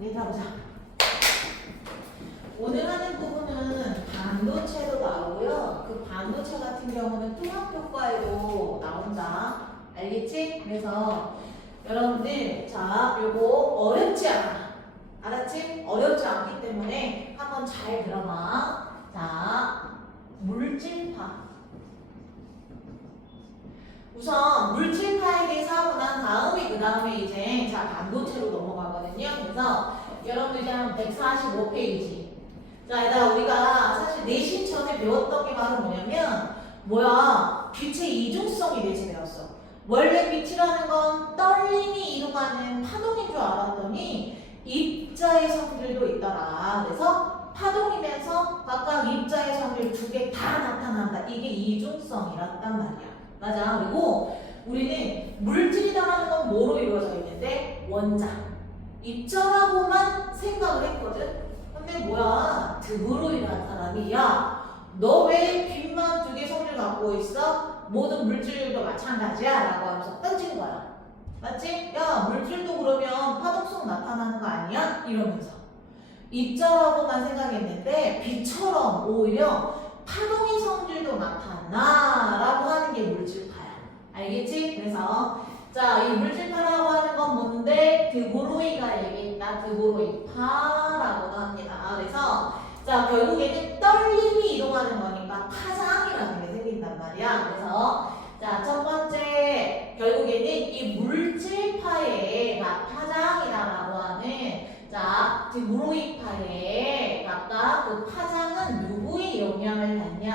얘들아 보자. 오늘 하는 부분은 반도체도 나오고요. 그 반도체 같은 경우는 통합효과에도 나온다. 알겠지? 그래서 여러분들 자 요거 어렵지 않아. 알았지? 어렵지 않기 때문에 한번 잘 들어봐. 자 물질파. 우선 물질파에 대해서 하고 난 다음에 그 다음에 이제 자 반도체로 넘어가거든요. 그래서 여러분들 이제 한 145페이지. 자, 얘들아 우리가 사실 내신 전에 배웠던 게 바로 뭐냐면 빛의 이중성에 대해서 배웠어. 원래 빛이라는 건 떨림이 이동하는 파동인 줄 알았더니 입자의 성질도 있더라. 그래서 파동이면서 각각 입자의 성질 두 개 다 나타난다. 이게 이중성이랐단 말이야. 맞아. 그리고 우리는 물질이라는 건 뭐로 이루어져 있는데 원자, 입자라고만 생각을 했거든. 근데 득으로 일한 사람이 너 왜 빛만 두 개 성질 갖고 있어? 모든 물질도 마찬가지야 라고 하면서 던진 거야. 맞지? 물질도 그러면 파동성 나타나는 거 아니야? 이러면서 입자라고만 생각했는데 빛처럼 오히려 파동의 성질도 나타나 라고 하는 게 물질파야. 알겠지? 그래서 자, 이 물질파라고 하는 건 뭔데? 드브로이가 얘기했다. 드브로이파라고도 합니다. 그래서 자, 결국에는 떨림이 이동하는 거니까 파장이라는 게 생긴단 말이야. 그래서 자, 첫 번째 결국에는 이 물질파의 파장이라고 하는 자, 드브로이파의 각각 그 파장은 누구의 영향을 받냐?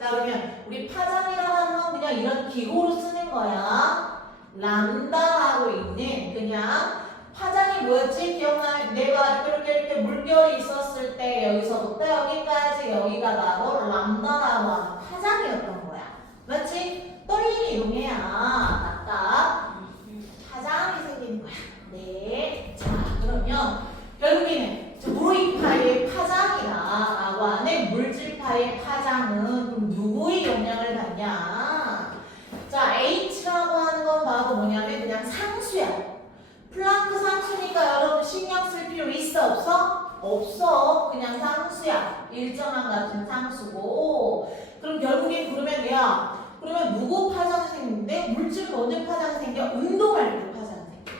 자, 그러면 우리 파장이라고 하는 건 그냥 이런 기호로 쓰는 거야. 람다라고 있는 그냥 파장이 뭐였지? 기억나? 내가 이렇게 물결이 있었을 때 여기서부터 여기까지 여기가 바로 람다라고 하는 파장이었던 거야. 맞지? 떨림이 이동해야 각각 파장이 생기는 거야. 네. 자, 그러면 결국에는 드브로이파의 파장이라고 하는 물질파의 파장은 그럼 누구의 영향을 받냐? 자, H라고 하는 건 바로 뭐냐면 그냥 상수야. 플랑크 상수니까 여러분 신경 쓸 필요 있어 없어? 없어. 그냥 상수야. 일정한 같은 상수고. 그럼 결국엔 그러면 누구 파장이 생기는데? 물질은 언제 파장이 생겨? 운동할 때 파장이 생겨.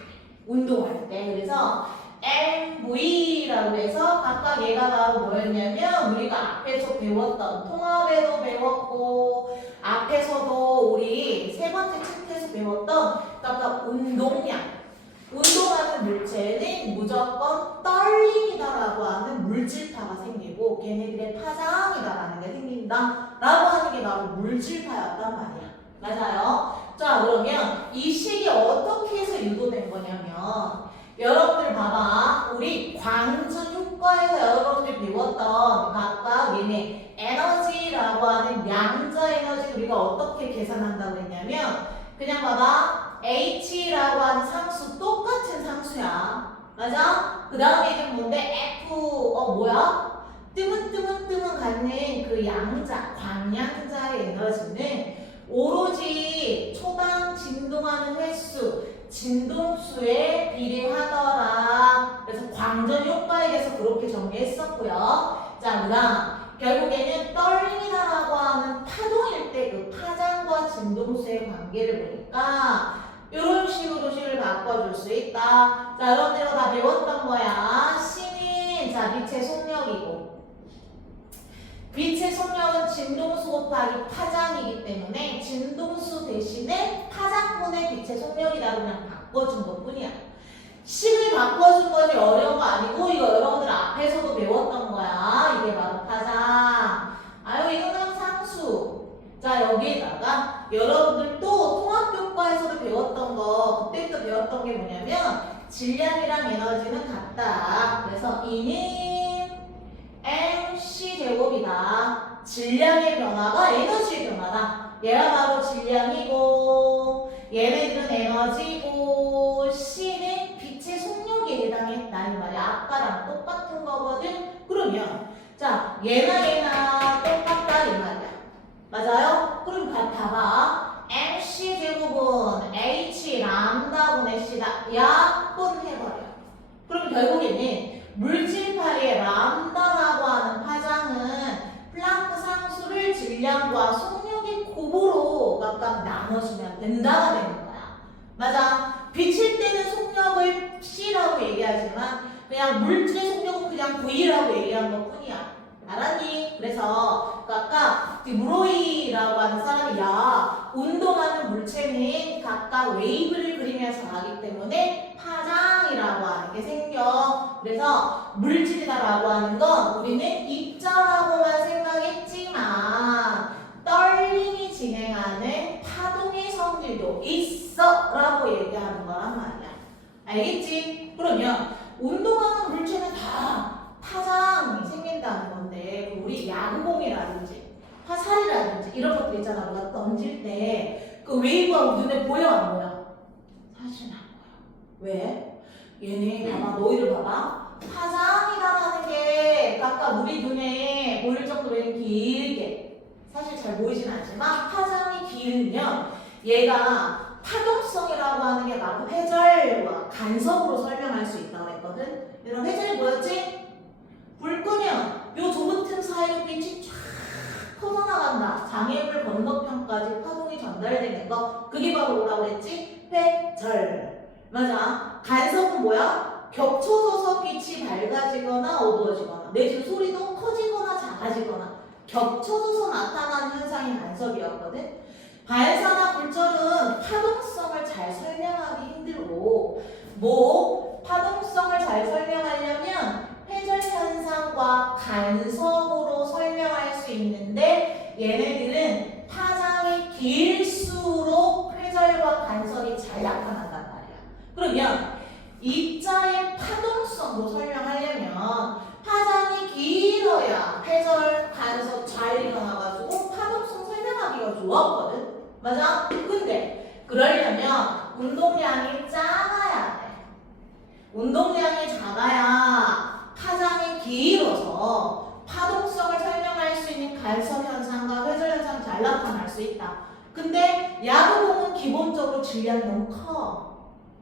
운동할 때. 그래서 MV라고 해서 각각 얘가 바로 뭐였냐면 우리가 앞에서 배웠던 통합에도 배웠고 앞에서도 우리 세 번째 책에서 배웠던 각각 운동하는 물체는 무조건 떨림이다라고 하는 물질파가 생기고 걔네들의 파장이다라는 게 생긴다라고 하는 게 바로 물질파였단 말이야. 맞아요? 자, 그러면 이 식이 어떻게 해서 유도된 거냐면 여러분들 봐봐. 우리 광전 효과에서 여러분들이 배웠던 각각 얘네 에너지라고 하는 양자 에너지 우리가 어떻게 계산한다고 했냐면 그냥 봐봐. H라고 하는 상수 똑같은 상수야. 맞아? 그 다음에 이제 뭔데? 뜨문 갖는 그 양자, 광양자의 에너지는 오로지 초당 진동하는 횟수, 진동수에 비례하더라. 그래서 광전 효과에 대해서 그렇게 정리했었고요. 자, 그다음 결국에는 떨림이다라고 하는 파동일 때 그 파장과 진동수의 관계를 보니까 이런 식으로 식을 바꿔줄 수 있다. 자, 여러분들 다 배웠던 거야. C는 자 빛의 속력이고 빛의 속력은 진동수 곱하기 파장이기 때문에 진동수 대신에 파장분의 빛의 속력이다 그냥 바꿔준 것 뿐이야. 식을 바꿔준 거지 어려운 거 아니고 이거 여러분들 앞에서도 배웠던 거야. 이게 바로 파장. 이거는 상수. 자, 여기에다가 여러분들 또 통합효과에서도 배웠던 거 그때부터 배웠던 게 뭐냐면 질량이랑 에너지는 같다. 그래서 이는 mc 제곱이다. 질량의 변화가 에너지의 변화다. 얘가 바로 질량이고 얘네들은 에너지고 C는 빛의 속력에 해당했다 이 말이야. 아까랑 똑같은 거거든. 그러면 자 얘나 똑같다 이 말이야. 맞아요? 그럼 봐봐. mc 제곱은 h 람다분의 c다. 약분해버려. 그럼 결국에는 물질파의 람다라고 하는 파장은 플랑크 상수를 질량과 속력의 곱으로 각각 나눠주면 된다가 되는 거야. 맞아. 비칠 때는 속력을 C라고 얘기하지만 그냥 물질의 속력은 그냥 V라고 얘기한 것 뿐이야. 알았니? 그래서 아까 브로이라고 하는 사람이 야 운동하는 물체는 각각 웨이브를 그리면서 가기 때문에 파장이라고 하는 게 생겨. 그래서 물질이다라고 하는 건 우리는 입자라고만 생각했지만 떨림이 진행하는 파동의 성질도 있어 라고 얘기하는 거란 말이야. 알겠지? 그러면 운동하는 물체는 다 파장이 생긴다는 건데 우리 야구공이라든지 화살이라든지 이런 것들 있잖아. 우리가 던질 때 그 웨이브가 눈에 보여 안 보여? 사실 안 보여. 왜? 얘네 봐봐. 너희들 봐봐. 파장이라는 게 각각 우리 눈에 보일 정도로 길게 사실 잘 보이진 않지만 파장이 길면 얘가 파동성이라고 하는 게 바로 회절과 간섭으로 설명할 수 있다고 했거든. 얘들아 회절이 뭐였지? 불 끄면 요 좁은 틈 사이로 빛이 쫙 퍼져나간다. 장애물 건너편까지 파동이 전달되는 거. 그게 바로 뭐라고 그랬지? 회절. 맞아. 간섭은 뭐야? 겹쳐져서 빛이 밝아지거나 어두워지거나 내지는 소리도 커지거나 작아지거나 겹쳐져서 나타나는 현상이 간섭이었거든. 발사나 굴절은 파동성을 잘 설명하기 힘들고 파동성을 잘 설명하려면 회절 현상과 간섭으로 설명할 수 있는데 얘네들은 파장이 길수록 회절과 간섭이 잘 나타난단 말이야. 그러면 입자의 파동성으로 설명하려면 파장이 길어야 회절, 간섭 잘 일어나가지고 파동성 설명하기가 좋았거든. 맞아? 근데 그러려면 운동량이 작아야 돼. 운동량이 작아야 파장이 길어서 파동성을 설명할 수 있는 간섭 현상과 회절 현상이 잘 나타날 수 있다. 근데 야구공은 기본적으로 질량이 너무 커.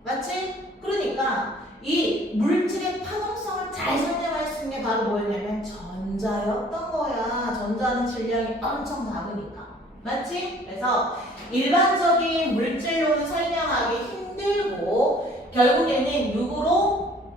맞지? 그러니까 이 물질의 파동성을 잘 설명할 수 있는 게 바로 뭐였냐면 전자였던 거야. 전자는 질량이 엄청 작으니까. 맞지? 그래서 일반적인 물질로는 설명하기 힘들고 결국에는 누구로?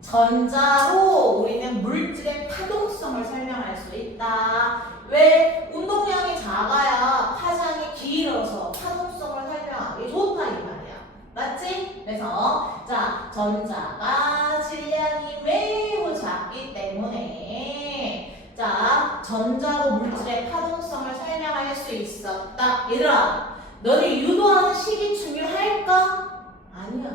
전자로 우리는 물질의 파동성을 설명할 수 있다. 왜? 운동량이 작아야 파장이 길어서 파동성을 설명하기 좋다 이 말이야. 맞지? 그래서 자 전자가 질량이 매우 작기 때문에 자 전자로 물질의 파동성을 설명할 수 있었다. 얘들아 너네 유도하는 식이 중요할까? 아니야.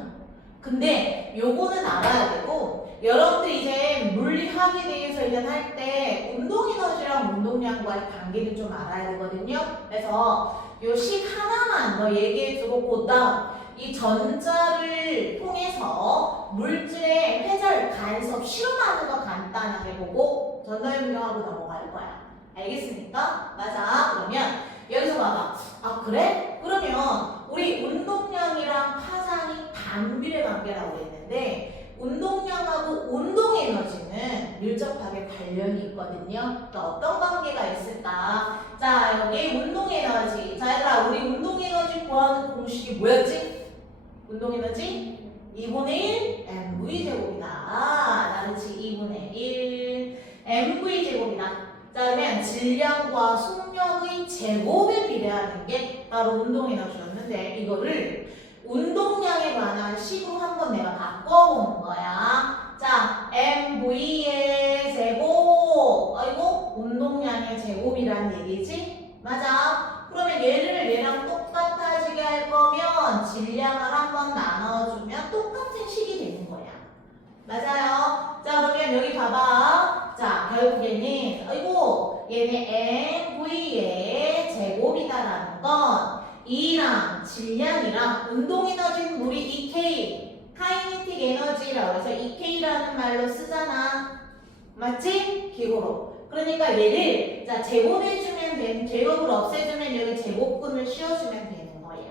근데 요거는 알아야 되고 여러분들 이제 물리학에 대해서 이제 할 때 운동에너지랑 운동량과의 관계를 좀 알아야 되거든요. 그래서 요 식 하나만 너 얘기해주고 그다음 이 전자를 통해서 물질의 회절, 간섭, 실험하는 거 간단하게 보고 전자연명하고 넘어갈 거야. 알겠습니까? 맞아. 그러면 여기서 봐봐. 아 그래? 그러면 우리 운동량이랑 파장이 반비례 관계라고 했는데 운동량하고 운동에너지는 밀접하게 관련이 있거든요. 또 어떤 관계가 있을까? 자 여기 운동에너지. 자 얘들아 우리 운동에너지 구하는 공식이 뭐였지? 운동에너지 2분의 1 mv제곱이다. 나르치 2분의 1 mv제곱이다. 자 그러면 질량과 속력의 제곱에 비례하는 게 바로 운동에너지였는데 이거를 운동량에 관한 식으로 한번 내가 바꿔보는 거야. 자 mv의 제곱 아이고 운동량의 제곱이란 얘기지? 맞아. 그러면 얘랑 똑같아지게 할 거면 질량을 한번 나눠주면 똑같은 식이 되는 거야. 맞아요. 자 그러면 여기 봐봐. 자 결국에는 아이고 얘네 mv의 제곱이다라는 건 E랑 질량이랑 운동에너지는 우리 EK 카이네틱 에너지라고 해서 EK라는 말로 쓰잖아. 맞지? 기호로. 그러니까 얘를 자 제곱해주면 되는 제곱을 없애주면 여기 제곱근을 씌워주면 되는 거야.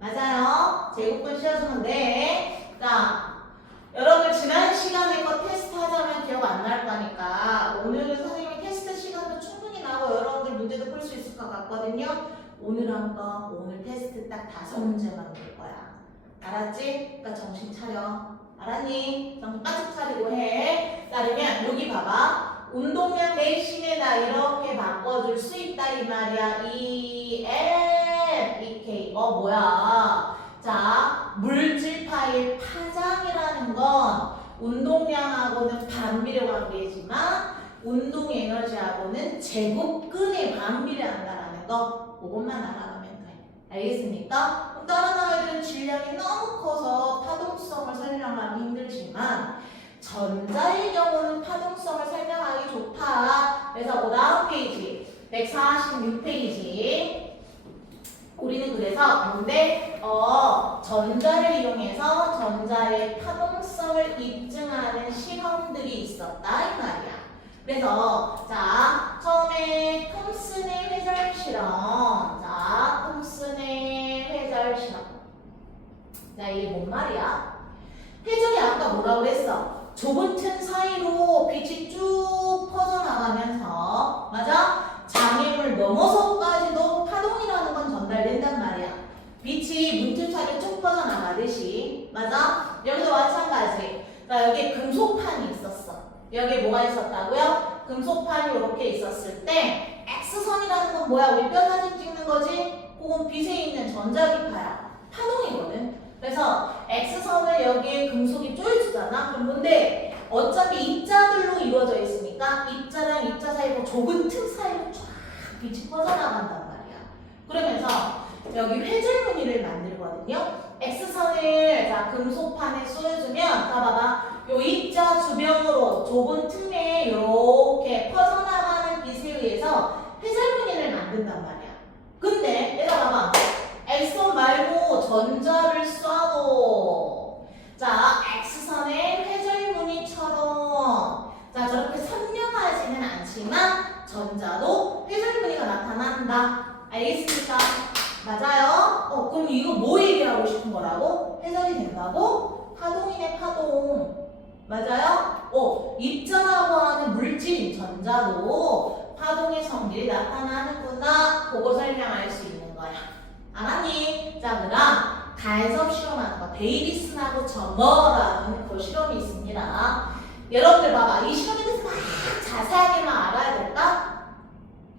맞아요. 제곱근 씌워주면 돼. 자 여러분 안 나올 거니까 오늘은 선생님이 테스트 시간도 충분히 나고 여러분들 문제도 풀 수 있을 것 같거든요. 오늘 한 거, 오늘 테스트 딱 5문제만 볼 거야. 알았지? 그러니까 정신 차려. 알았니? 정신 바짝 차리고 해. 따르면 여기 봐봐. 운동량 대신에 나 이렇게 바꿔줄 수 있다 이 말이야. EK. 뭐야? 자, 물질 파일 파장이라는 건 운동량하고는 반비례 관계지만 운동 에너지하고는 제곱근에 반비례한다라는 거 그것만 알아가면 돼. 알겠습니까? 그럼 다른 아이들은 질량이 너무 커서 파동성을 설명하기 힘들지만 전자의 경우는 파동성을 설명하기 좋다. 그래서 그 다음 페이지 146페이지 우리는 그래서 근데 전자를 이용해서 전자의 파동성을 입증하는 실험들이 있었다 이 말이야. 그래서 자 처음에 톰슨의 회절 실험. 자 톰슨의 회절 실험. 자 이게 뭔 말이야? 회절이 아까 뭐라고 그랬어? 좁은 틈 사이로 빛이 쭉 퍼져나가면서 맞아? 장애물 넘어서까지도 파동이라는 건 전달된단 말이야. 빛이 문틈 사이로 쭉 퍼져나가듯이 맞아? 여기도 마찬가지. 자 여기 금속판이 있었어. 여기에 뭐가 있었다고요? 금속판이 이렇게 있었을 때 X선이라는 건 뭐야? 우리 뼈 사진 찍는 거지? 그건 빛에 있는 전자기파야. 파동이거든. 그래서 X선을 여기에 금속이 쪼여주잖아. 그럼 근데 어차피 입자들로 이루어져 있으니까 입자랑 입자 사이 좁은 틈 사이로 쫙 빛이 퍼져나간단 말이야. 그러면서 여기 회절 무늬를 만들거든요. X선을 자 금속판에 쏘여주면 자 봐봐. 요 입자 주변으로 좁은 틈에 이렇게 퍼져나가는 빛에 의해서 회절 무늬를 만든단 말이야. 근데 내가 봐봐. X선 말고 전자를 쏴도 자 X선의 회절 무늬처럼 자 저렇게 선명하지는 않지만 전자도 회절 무늬가 나타난다. 알겠습니까? 맞아요? 그럼 이거 뭐 얘기하고 싶은 거라고? 회절이 된다고? 파동이네 파동. 맞아요? 입자라고 하는 물질 전자도 파동의 성질이 나타나는구나. 그거 설명할 수 있는 거야. 알았니? 자, 그다음 간섭 실험하는 거. 데이비슨하고 저머라는 그 실험이 있습니다. 여러분들 봐봐. 이 실험에 대해서 막 자세하게만 알아야 될까?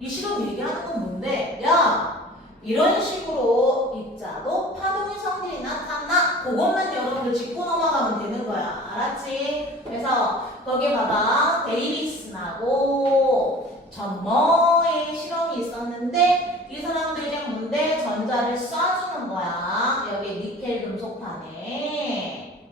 이 실험 얘기하는 건 뭔데? 야, 이런 식으로 입자도 파동의 성질이 나타나. 그것만 여러분들 짚고 넘어가면 되는 거야. 알았지? 그래서 거기 봐봐. 데이비슨하고 저머의 실험이 있었는데 이 사람들이 뭔데? 전자를 쏴주는 거야. 여기 니켈 금속판에.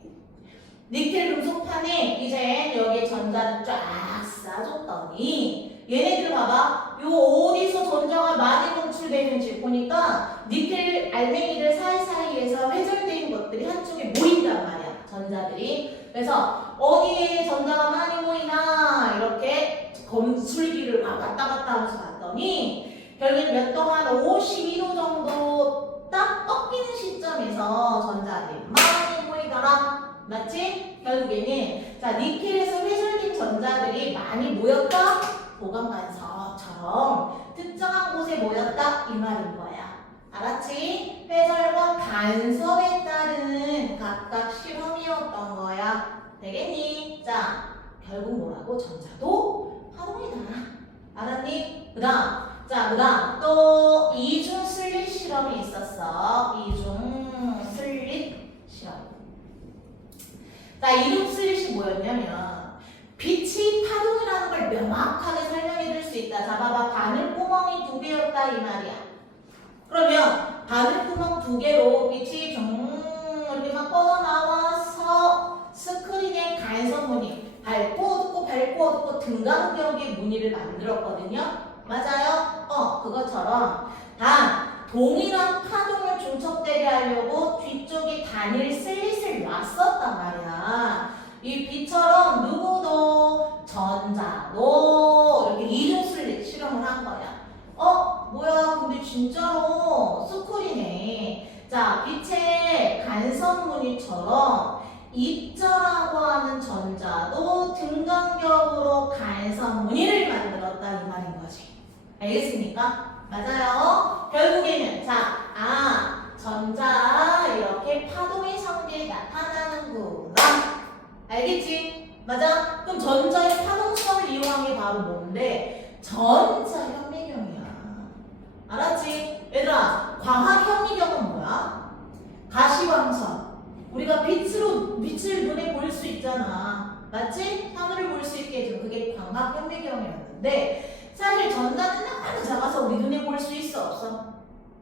니켈 금속판에 이제 여기 전자를 쫙 쏴줬더니 얘네들 봐봐. 요 어디서 전자가 많이 노출되는지 보니까 니켈 알맹이들 사이사이에서 회절된 것들이 한쪽에 모인단 말이야. 전자들이. 그래서 어디에 전자가 많이 모이나 이렇게 검술기를 왔다 갔다 하면서 봤더니 결국 몇 동안 52도 정도 딱 꺾이는 시점에서 전자들이 많이 모이더라. 맞지? 결국에는 자 니켈에서 회절된 전자들이 많이 모였다. 보강간섭처럼 특정한 곳에 모였다 이 말인 거야. 알았지? 회절과 간섭에 따른 각각 실험이었던 거야. 되겠니? 자 결국 뭐라고? 전자도 파동이다. 알았니? 그 다음 또 이중 슬릿 실험이 있었어. 이중 슬릿 실험. 자, 이중 슬릿이 뭐였냐면 빛이 파동이라는 걸 명확하게 설명해 줄 수 있다. 자, 봐봐. 바늘구멍이 2개였다 이 말이야. 그러면 바늘구멍 2개로 빛이 이렇게 막 뻗어나와서 스크린의 간섭무늬 밟고 어둡고 등간격의 무늬를 만들었거든요. 맞아요? 그것처럼 단 동일한 파동을 중첩되게 하려고 뒤쪽에 단일 슬릿을 놨었단 말이야. 이 빛처럼 누구도 전자도 이렇게 이중 슬릿 실험을 한 거야. 뭐야 근데 진짜로 스크린에 자 빛의 간섭무늬처럼 입자라고 하는 전자도 등간격으로 그래서 무늬를 만들었다 이 말인 거지. 알겠습니까? 맞아요. 결국에는 전자 이렇게 파동의 성질이 나타나는구나. 알겠지? 맞아? 그럼 전자의 파동성을 이용한 게 바로 뭔데? 전자 현미경이야. 알았지? 얘들아, 광학 현미경은 뭐야? 가시광선. 우리가 빛을 눈에 볼 수 있잖아. 맞지? 하늘을 볼 수 있게 해준 그게 광학 현미경이었는데 사실 전자는 너무 작아서 우리 눈에 볼 수 있어? 없어?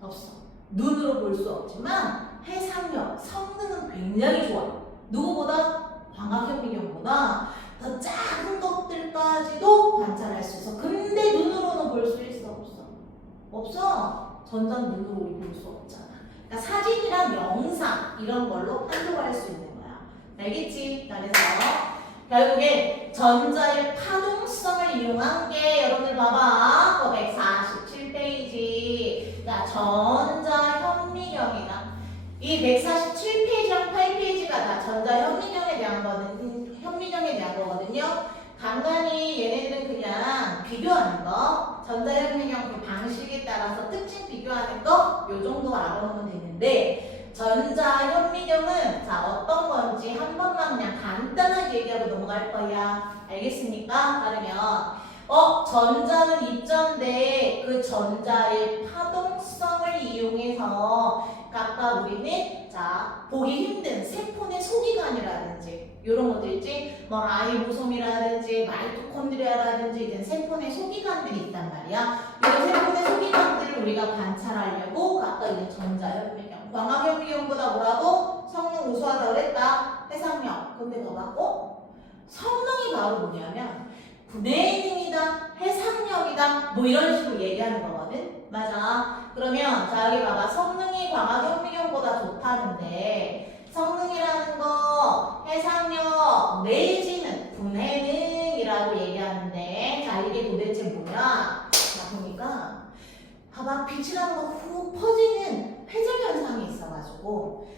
없어. 눈으로 볼 수 없지만 해상력, 성능은 굉장히 좋아. 누구보다? 광학 현미경보다 더 작은 것들까지도 관찰할 수 있어. 근데 눈으로는 볼 수 있어? 없어? 없어. 전자는 눈으로 우리 볼 수 없잖아. 그러니까 사진이랑 영상 이런 걸로 판독할 수 있는 거야. 알겠지? 그래서 결국에 전자의 파동성을 이용한 게 여러분들 봐봐. 147페이지. 자, 전자 현미경이다. 이 147페이지랑 8페이지가 다 전자 현미경에 대한 거거든요. 간간히 얘네들은 그냥 비교하는 거, 전자 현미경 그 방식에 따라서 특징 비교하는 거, 요 정도 알아놓으면 되는데, 전자 현미경은 어떤 건지 한 번만 그냥 간단하게 얘기하고 넘어갈 거야. 알겠습니까? 따르면 전자는 입자인데 그 전자의 파동성을 이용해서 각각 우리는 보기 힘든 세포의 소기관이라든지 이런 것들 있지, 뭐 라이보솜이라든지 마이토콘드리아라든지 이제 세포의 소기관들이 있단 말이야. 이런 세포의 소기관들을 우리가 관찰하려고 각각 이제 전자현미경, 광학현미경보다 뭐라고? 성능 우수하다고 그랬다. 해상력. 근데 봐봐, 성능이 바로 뭐냐면 분해능이다, 해상력이다, 뭐 이런 식으로 얘기하는 거거든. 맞아. 그러면 여기 봐봐. 성능이 광학현미경보다 좋다는데 성능이라는 거, 해상력 내지는 분해능이라고 얘기하는데 이게 도대체 뭐냐? 보니까 봐봐. 빛이라는 거 훅 퍼지는 회전 현상이 있어가지고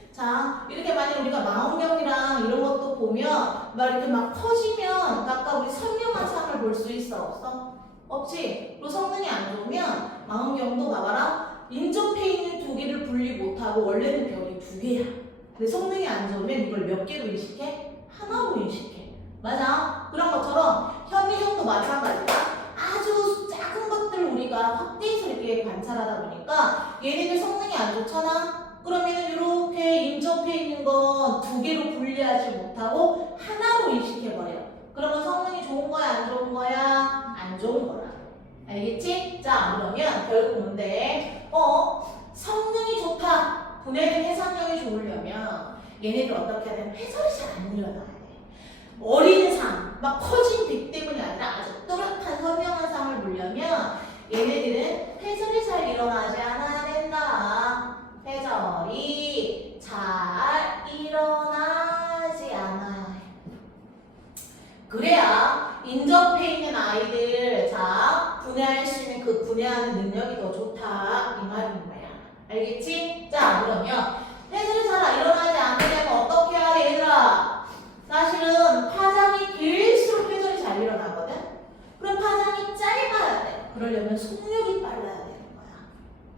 이렇게 만약 우리가 망원경이랑 이런 것도 보면 이렇게 퍼지면 각각 우리 선명한 상을 볼 수 있어? 없어? 없지? 그리고 성능이 안 좋으면 망원경도 봐봐라. 인접해 있는 두 개를 분리 못하고 원래는 별이 두 개야. 근데 성능이 안 좋으면 이걸 몇 개로 인식해? 하나로 인식해. 맞아? 그런 것처럼 현미경도 마찬가지야. 아주 작은 것들 우리가 확대해서 이렇게 관찰하다 보니까 얘네들 성능이 안 좋잖아? 그러면 이렇게 인접해 있는 건 두 개로 분리하지 못하고 하나로 인식해버려. 그러면 성능이 좋은 거야? 안 좋은 거야? 안 좋은 거라. 알겠지? 그러면 결국 뭔데? 성능이 좋다. 분해된 해상력이 좋으려면 얘네들 어떻게 해야 되면 회전이 잘 안 일어나야 돼. 어린 상, 커진 빛 때문이 아니라 아주 또렷한 선명한 상을 보려면 얘네들은 회전이 잘 일어나지 않아야 된다. 회전이 잘 일어나지 않아야 해. 그래야 인접해 있는 아이들 분해할 수 있는 그 분해하는 능력이 더 좋다 이 말인 거야. 알겠지? 그러면 회전이 잘 일어나지 않으려면 어떻게 해야 돼 얘들아? 사실은 파장이 길수록 회전이 잘 일어나거든? 그럼 파장이 짧아야 돼. 그러려면 속력이 빨라야 되는 거야.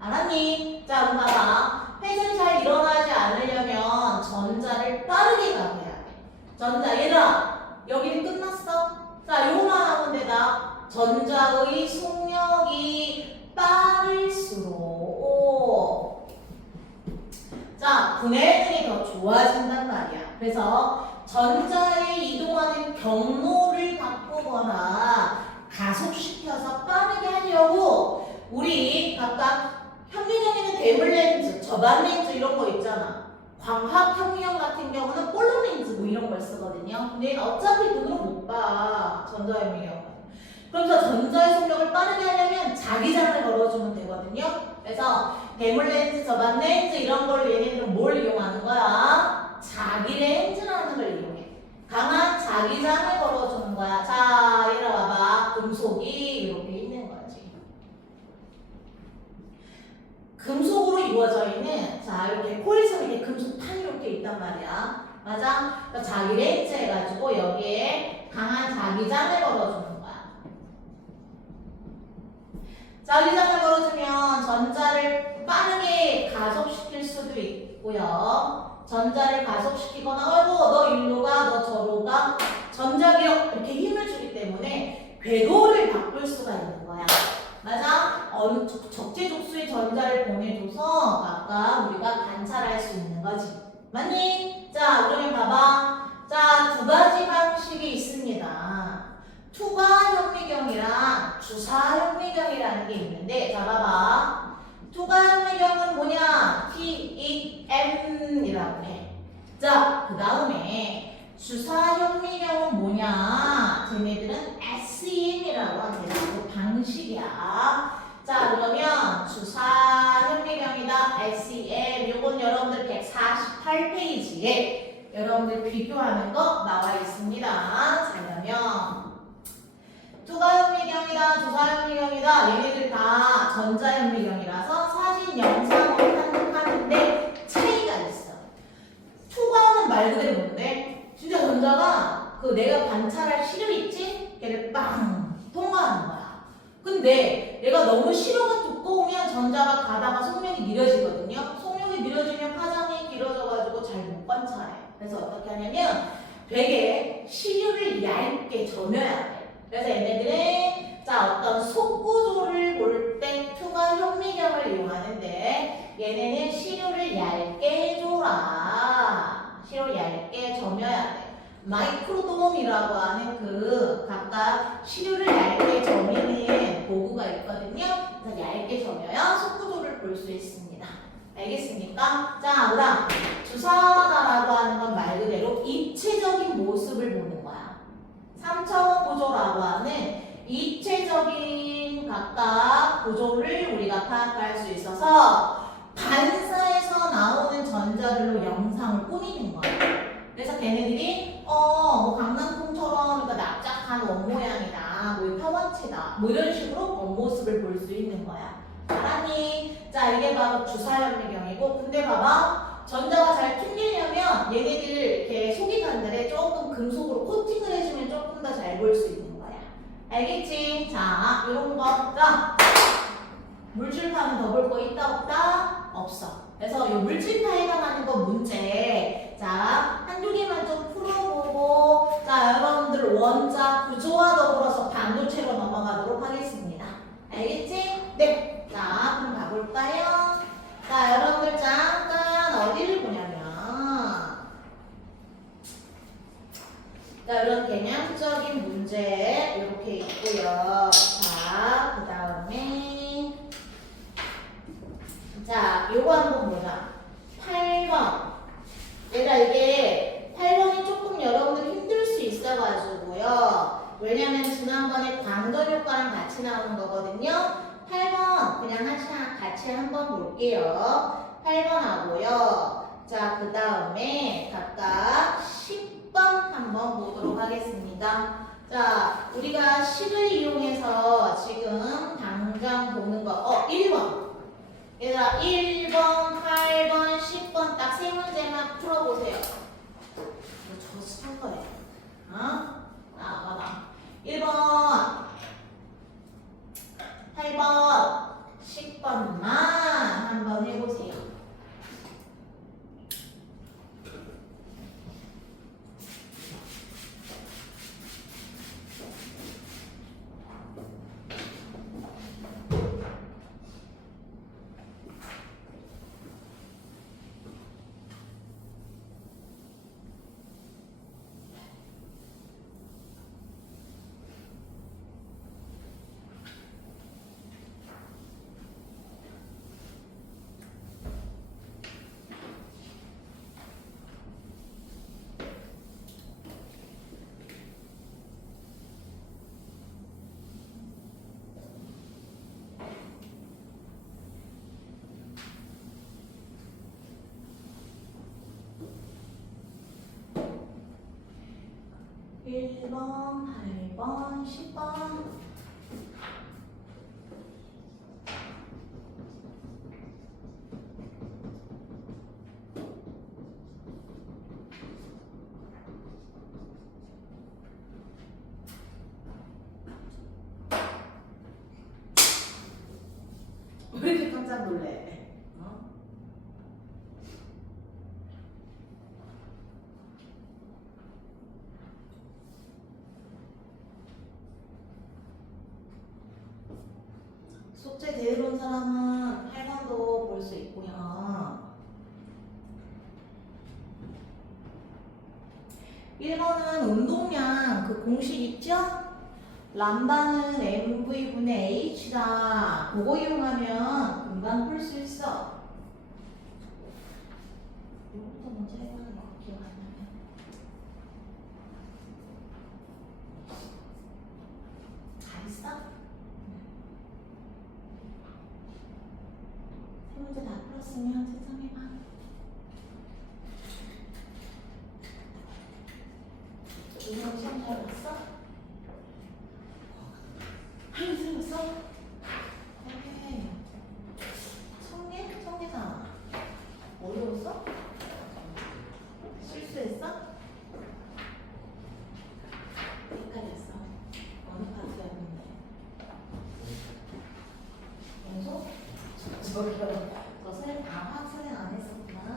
알았니? 그럼 봐봐. 회전이 잘 일어나지 않으려면 전자를 빠르게 가게 해야 돼. 전자, 얘들아 여기는 끝났어? 요거만 하면 되다. 전자의 속력이 빠를수록 분해능이 더 좋아진단 말이야. 그래서 전자에 이동하는 경로를 바꾸거나 가속시켜서 빠르게 하려고 우리 각각 현미경에는 대물 렌즈, 저반 렌즈 이런 거 있잖아. 광학 현미경 같은 경우는 볼록 렌즈 뭐 이런 걸 쓰거든요. 근데 어차피 눈으로 못 봐. 전자 현미경은. 그래서 전자의 속력을 빠르게 하려면 자기장을 걸어주면 되거든요. 그래서 대물 렌즈, 저반 렌즈 이런 걸로 얘네들은 뭘 이용하는 거야? 자기 렌즈라는 걸 이용해. 강한 자기장을 걸어주는 거야. 얘를 봐봐. 금속이 이렇게 있는 거지. 금속으로 이루어져 있는 이렇게 코일선 이렇게 금속판이 이렇게 있단 말이야. 맞아? 그러니까 자기 렌즈 해가지고 여기에 강한 자기장을 걸어주는 거야. 자기장을 걸어주면 전자를 빠르게 가속시킬 수도 있고요. 전자를 가속시키거나 어이구 너 일로 가, 너 저로 가. 전자기력 이렇게 힘을 주기 때문에 궤도를 바꿀 수가 있는 거야. 맞아? 적재적소의 전자를 보내줘서 아까 우리가 관찰할 수 있는 거지. 맞니? 자, 그러면 봐봐. 자, 두 가지 방식이 있습니다. 투과 현미경이랑 주사 현미경이라는 게 있는데, 자, 봐봐. 투과 현미경은 뭐냐? TEM이라고 해. 자, 그 다음에 주사 현미경은 뭐냐? 쟤네들은 SEM이라고 하는데, 그 방식이야. 자, 그러면 주사 현미경이다. SEM. 요건 여러분들 148페이지에 여러분들 비교하는 거 나와 있습니다. 자, 그러면 투과현미경이다, 주사현미경이다. 얘네들 다 전자현미경이라서 사진, 영상으로 하는데 차이가 있어. 투과는 말 그대로 뭔데? 진짜 전자가 그 내가 관찰할 시료 있지? 걔를 빵 통과하는 거야. 근데 얘가 너무 시료가 두꺼우면 전자가 가다가 속력이 느려지거든요. 속력이 느려지면 파장이 길어져가지고 잘 못 관찰해. 그래서 어떻게 하냐면 되게 시료를 얇게 점여야 돼. 그래서 얘네들은 자 어떤 속구조를 볼 때 투과 현미경을 이용하는데 얘네는 시료를 얇게 줘라. 시료를 얇게 점여야 돼. 마이크로돔이라고 하는 그 각각 시료를 얇게 점이는 도구가 있거든요. 그래서 얇게 점여야 속구조를 볼 수 있습니다. 알겠습니까? 자, 그다음 주사다라고 하는 건 말 그대로 입체적인 모습을 보는 거야. 3차원 구조라고 하는 입체적인 각각 구조를 우리가 파악할 수 있어서 반사에서 나오는 전자들로 영상을 꾸미는 거야. 그래서 걔네들이 뭐 강낭콩처럼 그러니까 납작한 원 모양이다, 뭐 표원체다, 뭐 이런 식으로 겉모습을 볼 수 있는 거야. 알았니? 자, 이게 바로 주사현미경이고, 근데 봐봐. 전자가 잘 튕기려면 얘네들 이렇게 소기관들에 조금 금속으로 코팅을 해주면 조금 더 잘 볼 수 있는 거야. 알겠지? 자, 이런 거. 자, 물질파는 더 볼 거 있다 없다? 없어. 그래서 이 물질파에 해당하는 거 문제. 자, 한두 개만 좀 풀어보고, 자, 여러분들 원자 구조와 더불어서 반도체로 넘어가도록 하겠습니다. 알겠지? 네. 자, 그럼 가볼까요? 자, 여러분들 잠깐 어디를 보냐면, 자, 이런 개념적인 문제 이렇게 있고요. 자, 그 다음에 자, 요거 한번 보자. 8번. 얘가 이게 8번이 조금 여러분들 힘들 수 있어가지고요. 왜냐면 지난번에 광전 효과랑 같이 나오는 거거든요. 8번 그냥 같이 한번 볼게요. 8번하고요. 자, 그 다음에 각각 10번 한번 보도록 하겠습니다. 자, 우리가 식을 이용해서 지금 당장 보는 거, 1번. 얘들아, 1번, 8번, 10번 딱 세 문제만 풀어보세요. 저 쓴 거예요. 봐봐. 1번, 8번, 10번만 한번 해보세요. 일 번, 8번, 10번. 깜짝 놀래. 어? 숙제 제대로 온 사람은 8번도 볼 수 있고요. 1번은 운동량 그 공식 있죠? 람바는 mv분의 h다. 그거 이용하면 금방 풀 수 있어. 이것부터 먼저 해봐야 돼. 기억 안 나면. 다 있어? 세 문제 다 풀었으면 채점해봐. 이번 시험 잘 봤어? 하이 틀렸어? 오케이. 청계? 청계잖아. 어려웠어? 실수했어? 헷갈렸어. 어느 파트였는데? 연속? 저기요. 저 선생님 화학 선생 안 했었구나.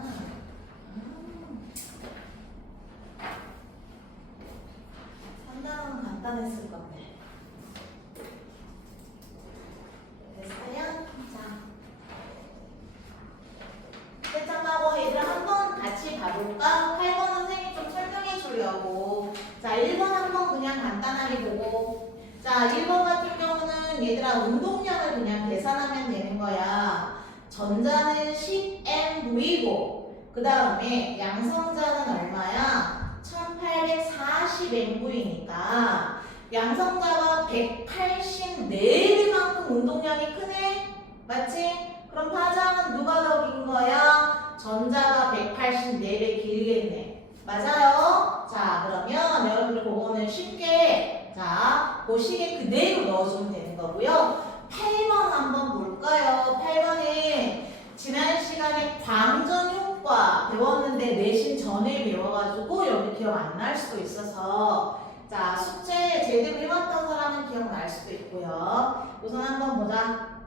상당은 간단했을 건데. 됐어요? 자. 채점하고 얘들 한번 같이 봐볼까? 8번 선생님 좀 설명해 주려고. 자, 1번 한번 그냥 간단하게 보고. 자, 1번 같은 경우는 얘들아 운동량을 그냥 계산하면 되는 거야. 전자는 10mv고 그 다음에 양성자는 얼마야? 1840mv니까 양성자가 184배만큼 운동량이 크네? 맞지? 그럼 파장은 누가 더 긴 거야? 전자가 184배 길겠네. 맞아요? 자, 그러면 여러분들 그거는 쉽게 자, 보시게 그대로 넣어주면 되는 거고요. 8번 한번 볼까요? 8번에 지난 시간에 광전 효과 배웠는데 내신 전에 배워가지고 여기 기억 안 날 수도 있어서 자, 숙제 제대로 해왔던 사람은 기억날 수도 있고요. 우선 한번 보자.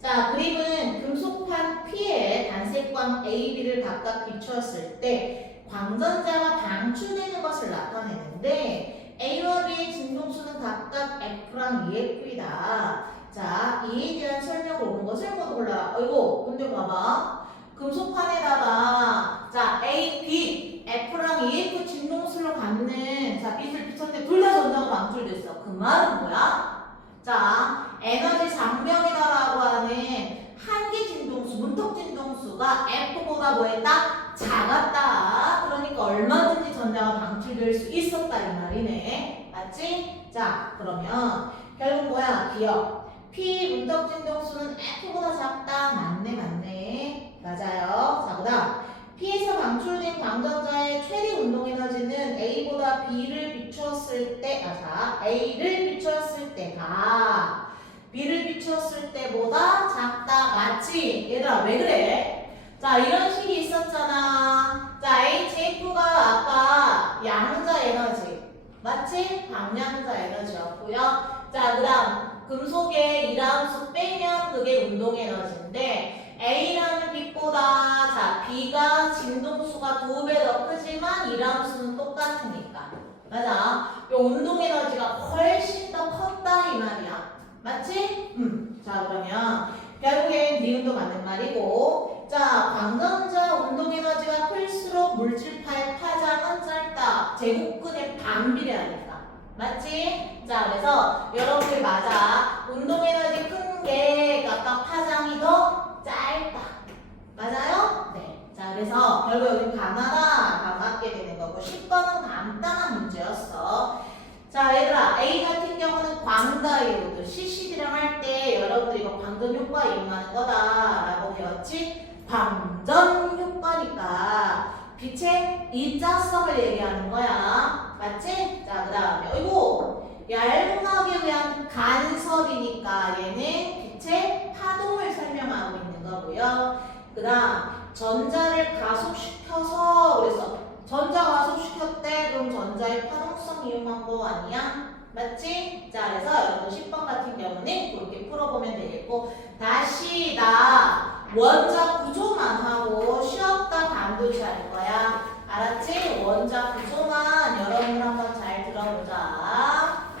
자, 그림은 금속판 P에 단색광 A, B를 각각 비추었을 때 광전자가 방출되는 것을 나타내는데 A와 B의 진동수는 각각 F랑 EF이다. 자, 이에 대한 설명을 온 것을 모두 골라라. 어이구, 근데 봐봐. 금속판에다가 자, A, B, F랑 EF 진동수를 갖는 자, 빛을 비췄는데 둘 다 전자가 방출됐어. 그 말은 뭐야? 자, 에너지 장명이다라고 하는 한계 진동수, 문턱 진동수가 F보다 뭐했다? 작았다. 그러니까 얼마든지 전자가 방출될 수 있었다 이 말이네. 맞지? 자, 그러면 결국 뭐야? 기억. P 문턱 진동수는 F보다 작다. 맞네, 맞네. 맞아요. 자, 그 다음 P에서 방출된 광전자의 최대 운동 에너지는 A보다 B를 비추었을 때, A를 비추었을 때가 B를 비추었을 때보다 작다. 맞지? 얘들아, 왜 그래? 자, 이런 식이 있었잖아. 자, HF가 아까 양자 에너지. 맞지? 방량자 에너지였고요. 자, 그 다음 금속의 이함수 빼면 그게 운동 에너지인데 A라는 빛보다 자 B가 진동수가 2배 더 크지만 이함수는 똑같으니까 맞아. 요 운동 에너지가 훨씬 더 컸다 이 말이야. 맞지? 자, 그러면 결국엔 니은도 맞는 말이고 자, 광전자 운동 에너지가 클수록 물질파의 파장은 짧다. 제곱근의 반비례하니까. 맞지? 자, 그래서 여러분들 맞아. 운동 에너지 큰 게 아까 파장이 더 짧다. 맞아요? 네. 자, 그래서 결국 여기 가나다 다 맞게 되는 거고 10번은 간단한 문제였어. 자, 얘들아, A 같은 경우는 광다이오드 CCD랑 할 때 여러분들 이거 광전 효과 이용하는 거다라고 배웠지? 광전 효과니까 빛의 이자성을 얘기하는 거야. 맞지? 자, 그 다음에 어이구 얇음막에 의한 간섭이니까 얘는 빛의 파동을 설명하고 있는 거고요. 그 다음 전자를 가속시켜서 그래서 전자 가속시켰대. 그럼 전자의 파동성 이용한 거 아니야? 맞지? 자, 그래서 여러분 10번 같은 경우는 그렇게 풀어보면 되겠고, 다시 나 원자 구조만 하고 쉬었다 반도체 할 거야. 알았지? 원자 구조만 여러분 한번 잘 들어보자.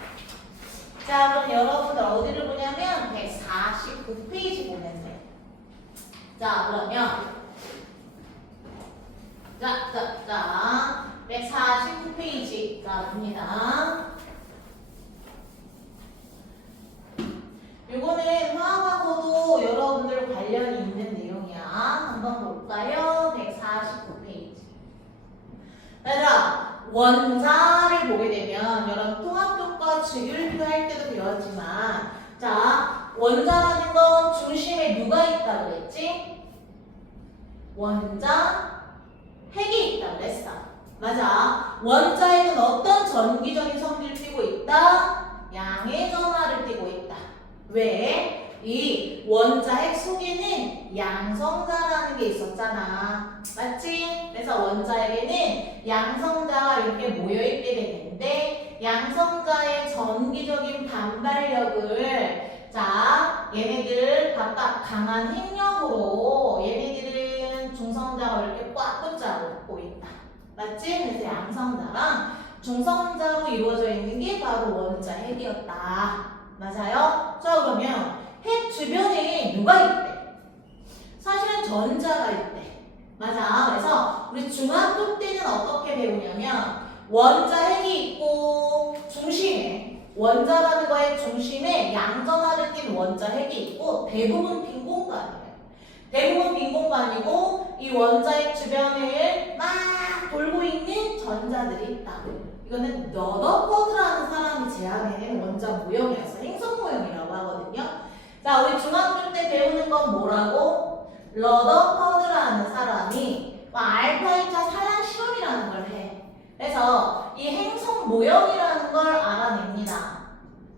자, 그럼 여러분들 어디를 보냐면 149페이지 보면 돼. 자, 그러면 자, 149페이지. 자, 봅니다. 요거는 화학하고도 여러분들 관련이 있는 내용이야. 한번 볼까요? 149페이지. 얘들아, 원자를 보게 되면 여러분 통합교과 주율표 할 때도 배웠지만, 자, 원자라는 건 중심에 누가 있다 그랬지? 원자, 핵이 있다 그랬어. 맞아. 원자에는 어떤 전기적인 성질을 띠고 있다? 양의 전하를 띠고 있다. 왜? 이 원자 핵 속에는 양성자라는 게 있었잖아. 맞지? 그래서 원자에게는 양성자가 이렇게 모여있게 되는데, 양성자의 전기적인 반발력을, 자, 얘네들 각각 강한 핵력으로 얘네들은 중성자가 이렇게 꽉 붙잡고 있다. 맞지? 그래서 양성자랑 중성자로 이루어져 있는 게 바로 원자 핵이었다. 맞아요? 자, 그러면 핵 주변에 누가 있대? 사실은 전자가 있대. 맞아. 그래서 우리 중학교 때는 어떻게 배우냐면 원자 핵이 있고 중심에, 원자라는 거의 중심에 양전하를 띤 원자 핵이 있고 대부분 빈 공간이에요. 대부분 빈 공간이고 이 원자 핵 주변을 막 돌고 있는 전자들이 있다. 이거는 러더퍼드라는 사람이 제안해낸 원자 모형이었어. 행성 모형이라고 하거든요. 자, 우리 중학교 때 배우는 건 뭐라고? 러더퍼드라는 사람이 알파 1차 산란 실험이라는 걸 해. 그래서 이 행성 모형이라는 걸 알아냅니다.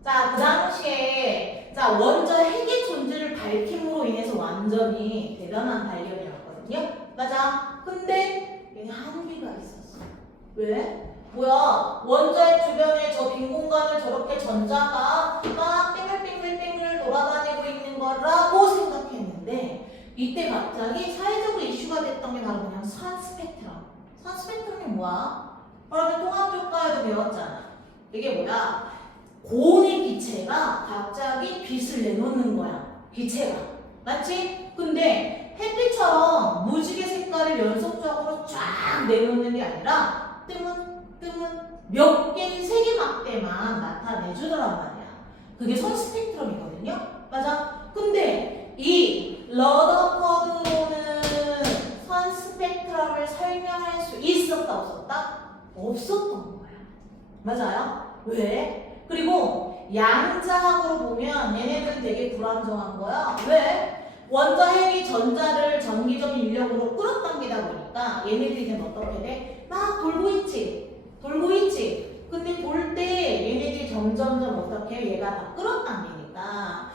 자, 그 당시에 자, 원자 핵의 존재를 밝힘으로 인해서 완전히 대단한 발견이었거든요. 맞아. 근데 얘는 한계가 있었어. 왜? 뭐야? 원자핵 주변에 저 빈 공간을 저렇게 전자가 막 빙글빙글빙글 돌아다니고 있는 거라고 생각했는데, 이때 갑자기 사회적으로 이슈가 됐던 게 바로 그냥 산 스펙트럼. 산 스펙트럼이 뭐야? 여러분 통합교과에도 배웠잖아. 이게 뭐야? 고온의 기체가 갑자기 빛을 내놓는 거야. 기체가. 맞지? 근데 햇빛처럼 무지개 색깔을 연속적으로 쫙 내놓는 게 아니라 뜸은 몇 개의 세계막대만 나타내주더란 말이야. 그게 선 스펙트럼이거든요. 맞아? 근데 이 러더퍼드로는 선 스펙트럼을 설명할 수 있었다 없었다? 없었던 거야. 맞아요? 왜? 그리고 양자학으로 보면 얘네들은 되게 불안정한 거야. 왜? 원자 핵이 전자를 전기적인 인력으로 끌어당기다 보니까 얘네들이 이제 어떻게 돼? 막 돌고 있지. 돌고 있지. 근데 돌 때 얘네들이 점점점 어떻게 얘가 막 끌어당기니까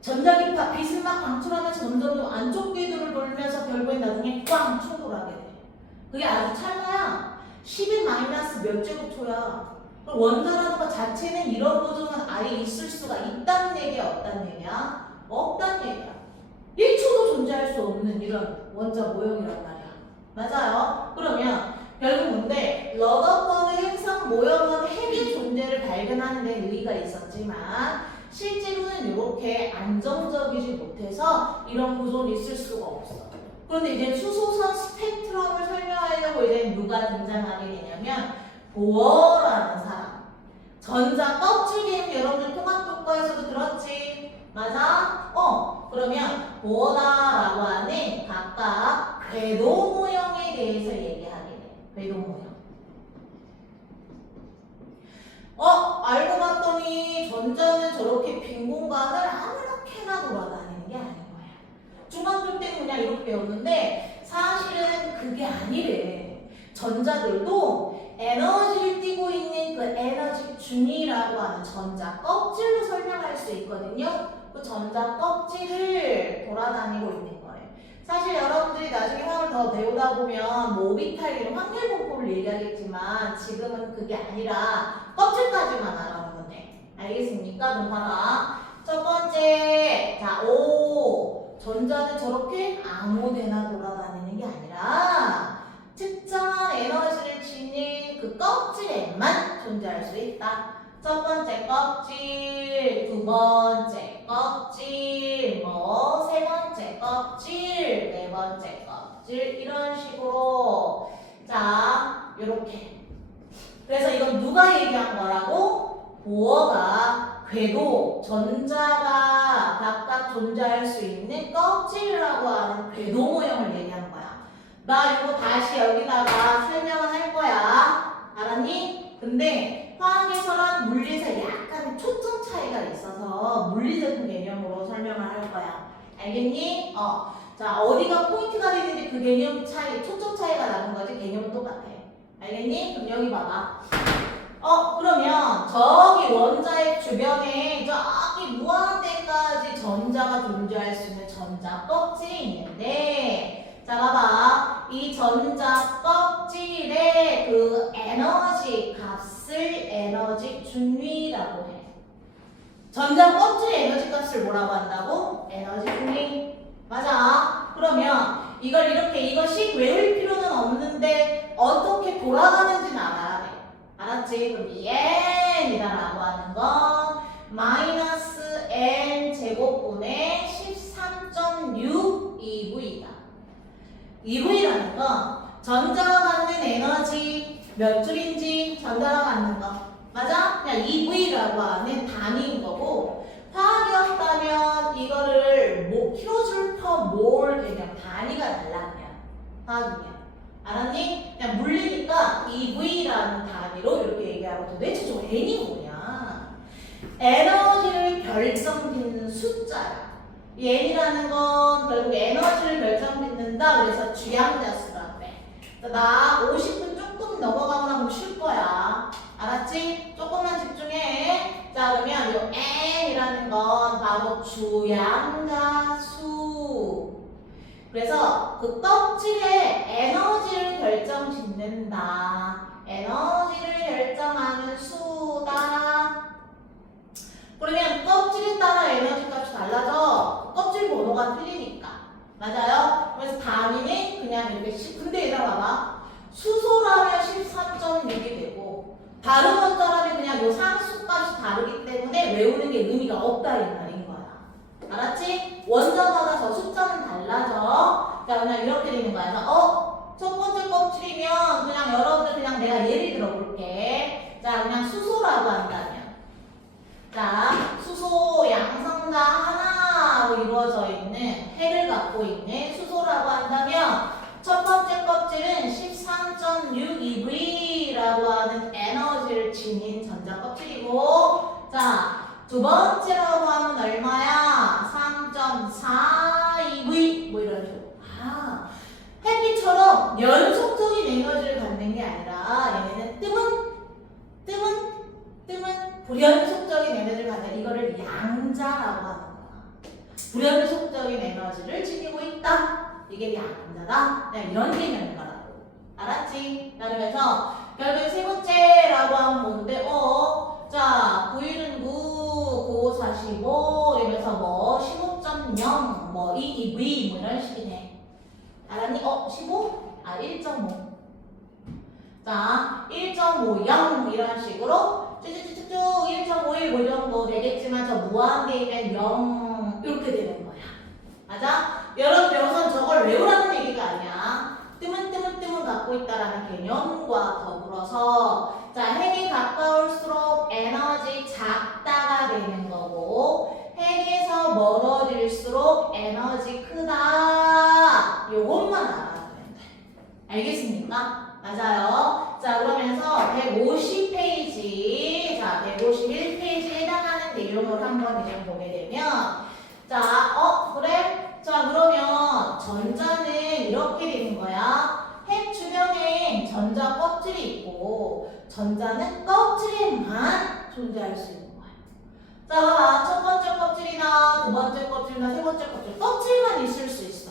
전자기파 빛을 막 방출하면서 점점점 안쪽 궤도를 돌면서 결국엔 나중에 꽝 충돌하게 돼. 그게 아주 찰나야. 10의 마이너스 몇 제곱초야. 원자라는 것 자체는 이런 구조는 아예 있을 수가 있다는 얘기야, 없다는 얘기야? 없다는 얘기야. 1초도 존재할 수 없는 이런 원자 모형이란 말이야. 맞아요? 그러면 결국 뭔데? 러더퍼드 행성 모형은 핵의 존재를 발견하는 데 의의가 있었지만 실제로는 이렇게 안정적이지 못해서 이런 구조는 있을 수가 없어. 그런데 이제 수소선 스펙트럼을 설명하려고 이제 누가 등장하게 되냐면 보어라는 사람. 전자 껍질 개념 여러분들 통합교과에서도 들었지? 맞아? 그러면 보어다라고 하는 각각 궤도 모형에 대해서 얘기하게 돼. 궤도 모형. 알고 봤더니 전자는 저렇게 빈 공간을 아무렇게나 돌아다니는 게 아닌 거야. 중학교 때는 그냥 이렇게 배웠는데 사실은 그게 아니래. 전자들도 에너지를 띠고 있는 그 에너지 준이라고 하는 전자 껍질로 설명할 수 있거든요. 그 전자 껍질을 돌아다니고 있는 거예요. 사실 여러분들이 나중에 화학을 더 배우다 보면 뭐 오비탈 이런 확률 공법을 얘기하겠지만 지금은 그게 아니라 껍질까지만 알아보면 돼. 알겠습니까? 그럼 봐봐. 첫 번째, 자, 오. 전자는 저렇게 아무데나 돌아다니는 게 아니라 특정한 에너지를 지닌 그 껍질에만 존재할 수 있다. 첫 번째 껍질, 두 번째 껍질, 뭐 세 번째 껍질, 네 번째 껍질 이런 식으로 자 요렇게. 그래서 이건 누가 얘기한 거라고? 보어가 궤도, 전자가 각각 존재할 수 있는 껍질이라고 하는 궤도 모형을 얘기한 거야. 나 이거 다시 여기다가 설명을 할 거야. 알았니? 근데 화학에서랑 물리에서 약간 초점 차이가 있어서 물리적인 개념으로 설명을 할 거야. 알겠니? 자, 어디가 포인트가 되는지 그 개념 차이, 초점 차이가 나는 거지. 개념은 똑같아. 알겠니? 그럼 여기 봐봐. 그러면 저기 원자핵 주변에 저기 무한대까지 전자가 존재할 수 있는 전자 껍질이 있는데 자 봐봐. 이 전자 껍질의 그 에너지 값을 에너지 중위라고 해. 전자 껍질의 에너지 값을 뭐라고 한다고? 에너지 중위. 맞아. 그러면 이걸 이렇게 이것이 외울 필요는 없는데 어떻게 돌아가는지는 알아야 돼. 알았지? 그럼 이 n이다라고 하는 건 마이너스 n 제곱분의 13.6 EV다. EV라는 건 전자가 갖는 에너지 몇 줄인지 전자가 갖는 거. 맞아? 그냥 EV라고 하는 단위인 거고 화학이었다면 이거를 뭐 킬로줄 퍼 몰 개념 단위가 달라 그냥 화학이면. 알았니? 그냥 물리니까 EV라는 단위로 이렇게 얘기하고 도대체 저 N이 뭐냐? 에너지를 결정짓는 숫자야. 이 N이라는 건 결국 에너지를 결정짓는다. 그래서 주양자 수라고 해. 나 50분 조금 넘어가거나 그럼 쉴 거야. 알았지? 조금만 집중해. 자 그러면 이 N이라는 건 바로 주양자 수. 그래서 그 껍질에 에너지를 결정짓는다. 에너지를 결정하는 수다. 그러면 껍질에 따라 에너지 값이 달라져. 껍질 번호가 틀리니까. 맞아요? 그래서 단위는 그냥 이렇게 근데 얘들아 봐봐. 수소라면 13.6이 되고 다른 원자라면 그냥 요 상수 값이 다르기 때문에 외우는 게 의미가 없다 이 말인 거야. 알았지? 원자마다 저 숫자는 달라져. 자, 그냥 이렇게 되는 거야. 그래서 첫 번째 껍질이면 그냥 여러분들 그냥 내가 예를 들어볼게. 자, 그냥 수소라고 한다면. 자, 수소 양성자 하나로 이루어져 있는 핵을 갖고 있는 수소라고 한다면 첫 번째 껍질은 13.6 EV라고 하는 에너지를 지닌 전자 껍질이고 자, 두 번째라고 하면 얼마야? 3.4 EV 뭐 이런 식으로. 햇빛처럼 연속적인 에너지를 갖는 게 아니라 얘네는 뜨문 불연속적인 에너지를 갖는 이거를 양자라고 하는 거야. 불연속적인 에너지를 지니고 있다. 이게 양자다. 이런 개념인 거라고. 알았지? 그러면서 결국 세 번째라고 하면 뭔데? 자, 9일은 9, 9, 45 이러면서 뭐 15.0, 뭐 2, 2V 뭐 이런 식이네. 알았니? 15? 1.5. 자, 1.50 이런 식으로 쭉쭉쭉쭉 1.51 뭐 정도 되겠지만 저 무한대이면 0 이렇게 되는 거야. 맞아? 여러분 우선 저걸 외우라는 얘기가 아니야. 뜨문 갖고 있다라는 개념과 더불어서 자 핵이 가까울수록 에너지 작다가 되는 거고 핵에서 멀어질수록 에너지 크다. 요것만 알아야 된다. 알겠습니까? 맞아요. 자 그러면서 150페이지 자 151페이지에 해당하는 내용을 한번 이제 보게 되면 자 그래? 자 그러면 전자는 이렇게 되는 거야. 핵 주변에 전자 껍질이 있고 전자는 껍질에만 존재할 수 있는 거야. 자, 첫 번째 껍질이나 두 번째 껍질이나 세 번째 껍질 껍질만 있을 수 있어.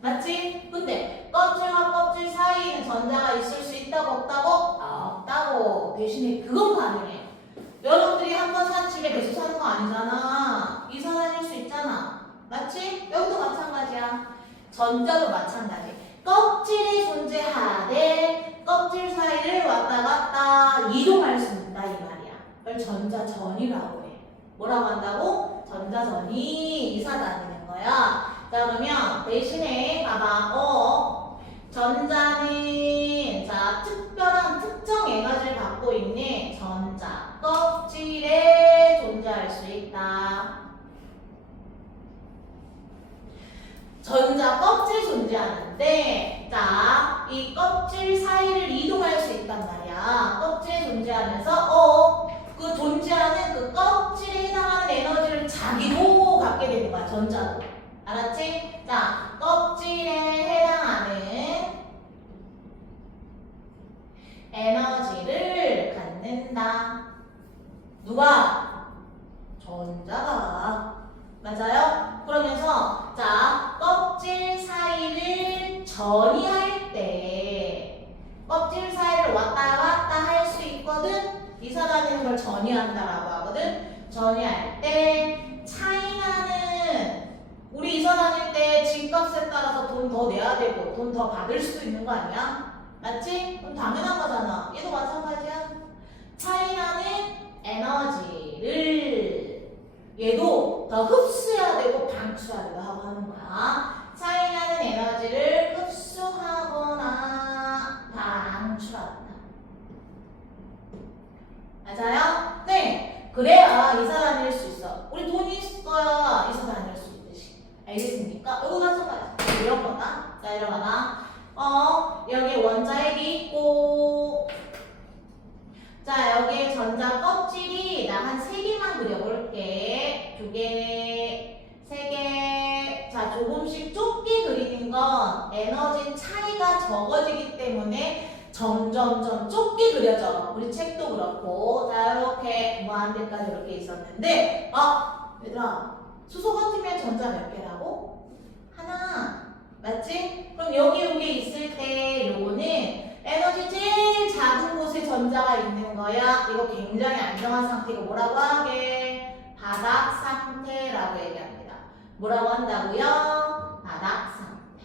맞지? 근데 껍질과 껍질 사이에는 전자가 있을 수 있다고 없다고? 없다고. 대신에 그건 가능해. 여러분들이 한번 산집에 아니잖아. 이사 다닐 수 있잖아. 맞지? 여기도 마찬가지야. 전자도 마찬가지. 껍질이 존재하되 껍질 사이를 왔다 갔다 이동할 수 있다 이 말이야. 그걸 전자전이라고 해. 뭐라고 한다고? 전자전이 이사 다니는 거야. 자 그러면 대신에 봐봐. 전자는 자 특별한 특정 에너지를 갖고 있는 전자 껍질에 존재할 수 있다. 전자 껍질 존재하는데 자 이 껍질 사이를 이동할 수 있단 말이야. 껍질에 존재하면서 그 존재하는 그 껍질에 해당하는 에너지를 자기도 갖게 되는 거야. 전자도. 알았지? 자 껍질에 해당하는 에너지를 갖는다. 누가? 전자가. 맞아요? 그러면서 자 껍질 사이를 전이할 때 껍질 사이를 왔다 갔다 할 수 있거든. 이사 다니는 걸 전이한다라고 하거든. 전이할 때 차이나는 우리 이사 다닐 때 집값에 따라서 돈 더 내야 되고 돈 더 받을 수도 있는 거 아니야? 맞지? 그럼 당연한 거잖아. 얘도 마찬가지야. 차이나는 에너지를 얘도 더 흡수해야 되고 방출해야 되고 하고 하는 거야. 차이나는 에너지를 흡수하거나 방출한다. 맞아요? 네. 그래야 이사 다닐 수 있어. 우리 돈이 있어야 이사 다닐 수 있듯이. 알겠습니까? 이거 마찬가지. 이런 거다. 자, 이런 거다. 여기 원자핵이 있고 자 여기에 전자 껍질이 나 한 3개만 그려볼게. 2개, 3개. 자 조금씩 좁게 그리는 건 에너지 차이가 적어지기 때문에 점점점 좁게 그려져. 우리 책도 그렇고 자 이렇게 무한대까지 이렇게 있었는데 얘들아 수소 같으면 전자 몇 개라고? 하나. 맞지? 그럼 여기 있을 때 요거는 에너지 제일 작은 곳에 전자가 있는 거야. 이거 굉장히 안정한 상태고 뭐라고 하게? 바닥 상태라고 얘기합니다. 뭐라고 한다고요? 바닥 상태.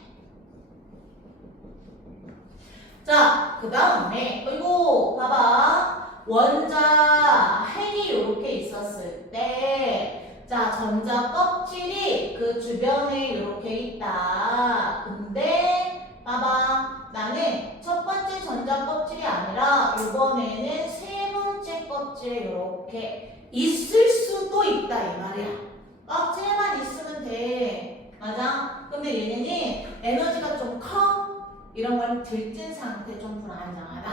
자, 그 다음에 이거 봐봐. 원자 핵이 이렇게 있었을 때 자, 전자 껍질이 그 주변에 이렇게 있다. 근데 봐봐. 나는 첫 번째 전자 껍질이 아니라 이번에는 세 번째 껍질에 이렇게 있을 수도 있다 이 말이야. 껍질만 있으면 돼. 맞아? 근데 얘네는 에너지가 좀 커. 이런 건 들뜬 상태 좀 불안정하다.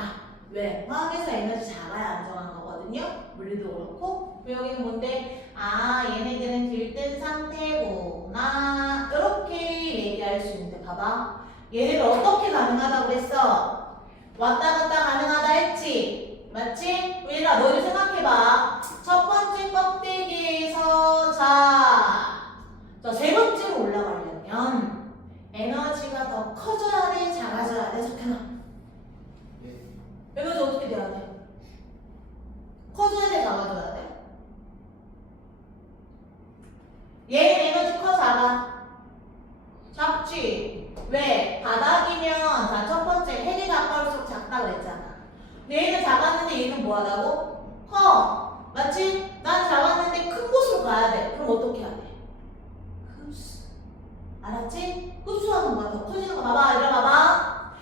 왜? 화학에서 에너지 작아야 안정한 거거든요. 물리도 그렇고. 여기는 뭔데? 얘네들은 들뜬 상태구나. 이렇게 얘기할 수 있는데 봐봐. 얘네들 어떻게 가능하다고 그랬어? 왔다 갔다 가능하다 했지? 맞지? 얘들아 너희들 생각해봐. 첫 번째 껍데기에서 저 세 번째로 올라가려면 에너지가 더 커져야 돼? 작아져야 돼? 석현아 에너지 어떻게 돼야 돼? 커져야 돼? 작아져야 돼? 얘는 에너지 커 작아? 작지? 왜? 바닥이면 자 첫 번째 핵이 가까울수록 작다 그랬잖아. 근데 얘는 작았는데 얘는 뭐하다고? 커. 맞지? 난 작았는데 큰 곳으로 가야 돼. 그럼 어떻게 해야 돼? 흡수. 알았지? 흡수하는 거야. 더 커지는 거 봐봐. 얘들아 봐봐.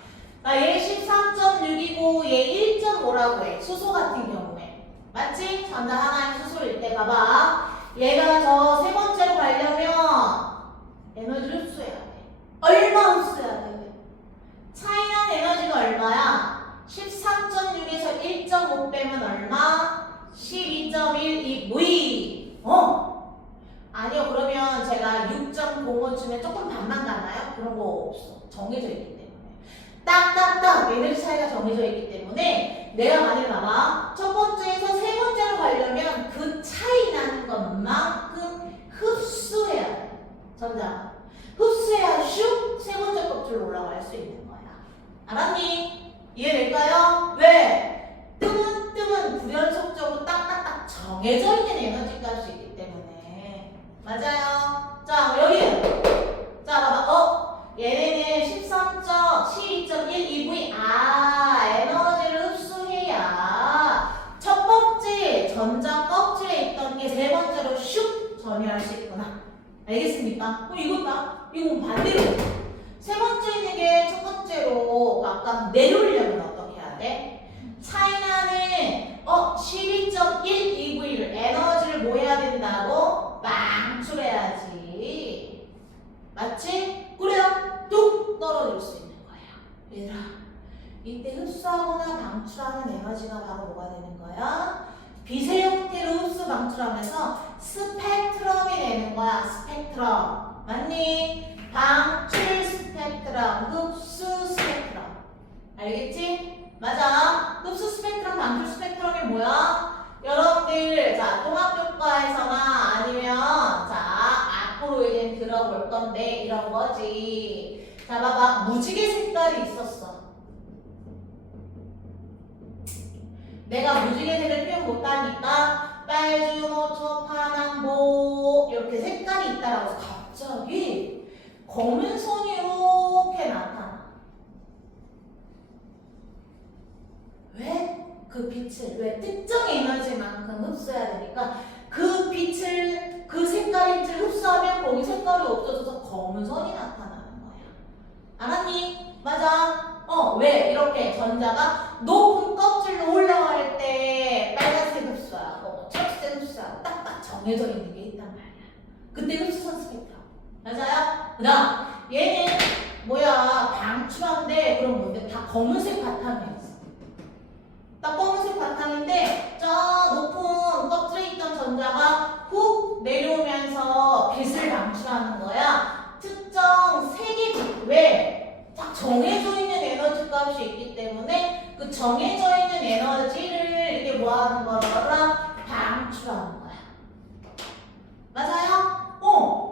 자, 얘 13.6이고 얘 1.5라고 해. 수소 같은 경우에. 맞지? 전자 하나의 수소일 때 봐봐. 얘가 저 세 번째로 가려면 에너지를 흡수해야 돼. 얼마 흡수해야 돼? 차이난 에너지가 얼마야? 13.6에서 1.5 빼면 얼마? 12.12 무의. 아니요. 그러면 제가 6.05쯤에 조금 반만 가나요? 그런 거 없어. 정해져 있기 때문에. 딱딱딱 에너지 차이가 정해져 있기 때문에 내가 만약에 봐봐. 첫 번째에서 세 번째로 가려면 그 차이 나는 것만큼 흡수해야 돼. 전자. 흡수해야 슉 세 번째 껍질로 올라갈 수 있는 거야. 알았니? 이해될까요? 왜? 뜸은 불연속적으로 딱딱딱 정해져 있는 에너지 값이 있기 때문에 맞아요. 자, 여기. 자, 봐봐. 얘네는 12.1 에너지를 흡수해야 첫 번째 전자 껍질에 있던 게 세 번째로 슉 전이할 수 있구나. 알겠습니까? 그럼 이건 반대로. 세 번째 있는 게 첫 번째로 아까 내려오려면 어떻게 해야 돼? 차이나는 12.1 EV를 에너지를 뭐 해야 된다고? 방출해야지. 맞지? 그래야 뚝 떨어질 수 있는 거야. 얘들아, 이때 흡수하거나 방출하는 에너지가 바로 뭐가 되는 거야? 빛의 형태로 흡수 방출하면서 스펙트럼이 되는 거야. 스펙트럼. 맞니? 방출 스펙트럼, 흡수 스펙트럼. 알겠지? 맞아. 흡수 스펙트럼, 방출 스펙트럼이 뭐야? 여러분들, 자, 통합교과에서나 아니면, 자, 앞으로 이제 들어볼 건데, 이런 거지. 자, 봐봐. 무지개 색깔이 있었어. 내가 무지개색을 표현 못하니까 빨주노초 파남보 이렇게 색깔이 있다라고 해서 갑자기 검은 선이 이렇게 나타나. 왜? 그 빛을 왜 특정 에너지만큼 흡수해야 되니까 그 빛을 그 색깔의 빛을 흡수하면 거기 색깔이 없어져서 검은 선이 나타나는 거야. 알았니? 맞아. 왜? 이렇게 전자가 높은 껍질로 올라갈 때 빨간색 흡수하고 초록색 흡수하고 딱딱 정해져 있는 게 있단 말이야. 그때 흡수선 스펙트럼. 맞아요? 그 다음 얘는 뭐야? 방출한데 그럼 뭔데? 다 검은색 바탕이었어. 딱 검은색 바탕인데 저 높은 껍질에 있던 전자가 훅 내려오면서 빛을 방출하는 거야. 특정 색의 빛. 왜? 딱 정해져 있는 에너지 값이 있기 때문에 그 정해져 있는 에너지를 이렇게 뭐 하는 거라? 방출하는 거야. 맞아요?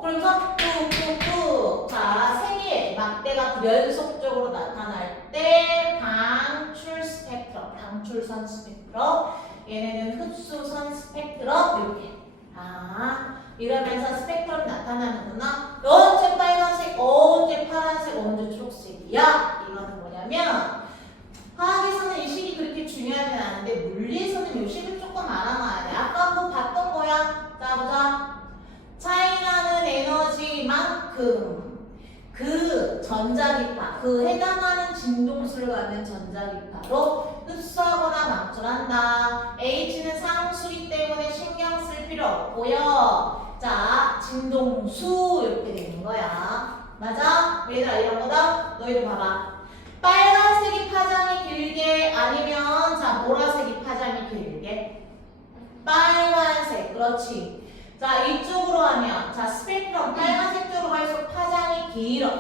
그래서 뚝뚝뚝. 자, 색의 막대가 연속적으로 나타날 때 방출 스펙트럼, 방출선 스펙트럼. 얘네는 흡수선 스펙트럼. 이렇게. 이러면서 스펙트럼이 나타나는구나. 언제 빨간색, 언제 파란색, 언제 초록색이야? 이거는 뭐냐면 화학에서는 이 식이 그렇게 중요하진 않은데 물리에서는 이 식을 조금 알아놔야 돼. 아까 그거 봤던 거야. 자, 보자. 차이나는 에너지만큼 그 전자기파, 그 해당하는 진동수를 갖는 전자기파로 흡수하거나 방출한다. H는 상수기 때문에 신경 쓸 필요 없고요. 자, 진동수 이렇게 되는 거야. 맞아? 얘들아 이런 거다. 너희들 봐봐. 빨간색이 파장이 길게 아니면 자 보라색이 파장이 길게. 빨간색. 그렇지. 자, 이쪽으로 하면 자 스펙트럼 빨간색 쪽으로 갈수록 파장이 길어.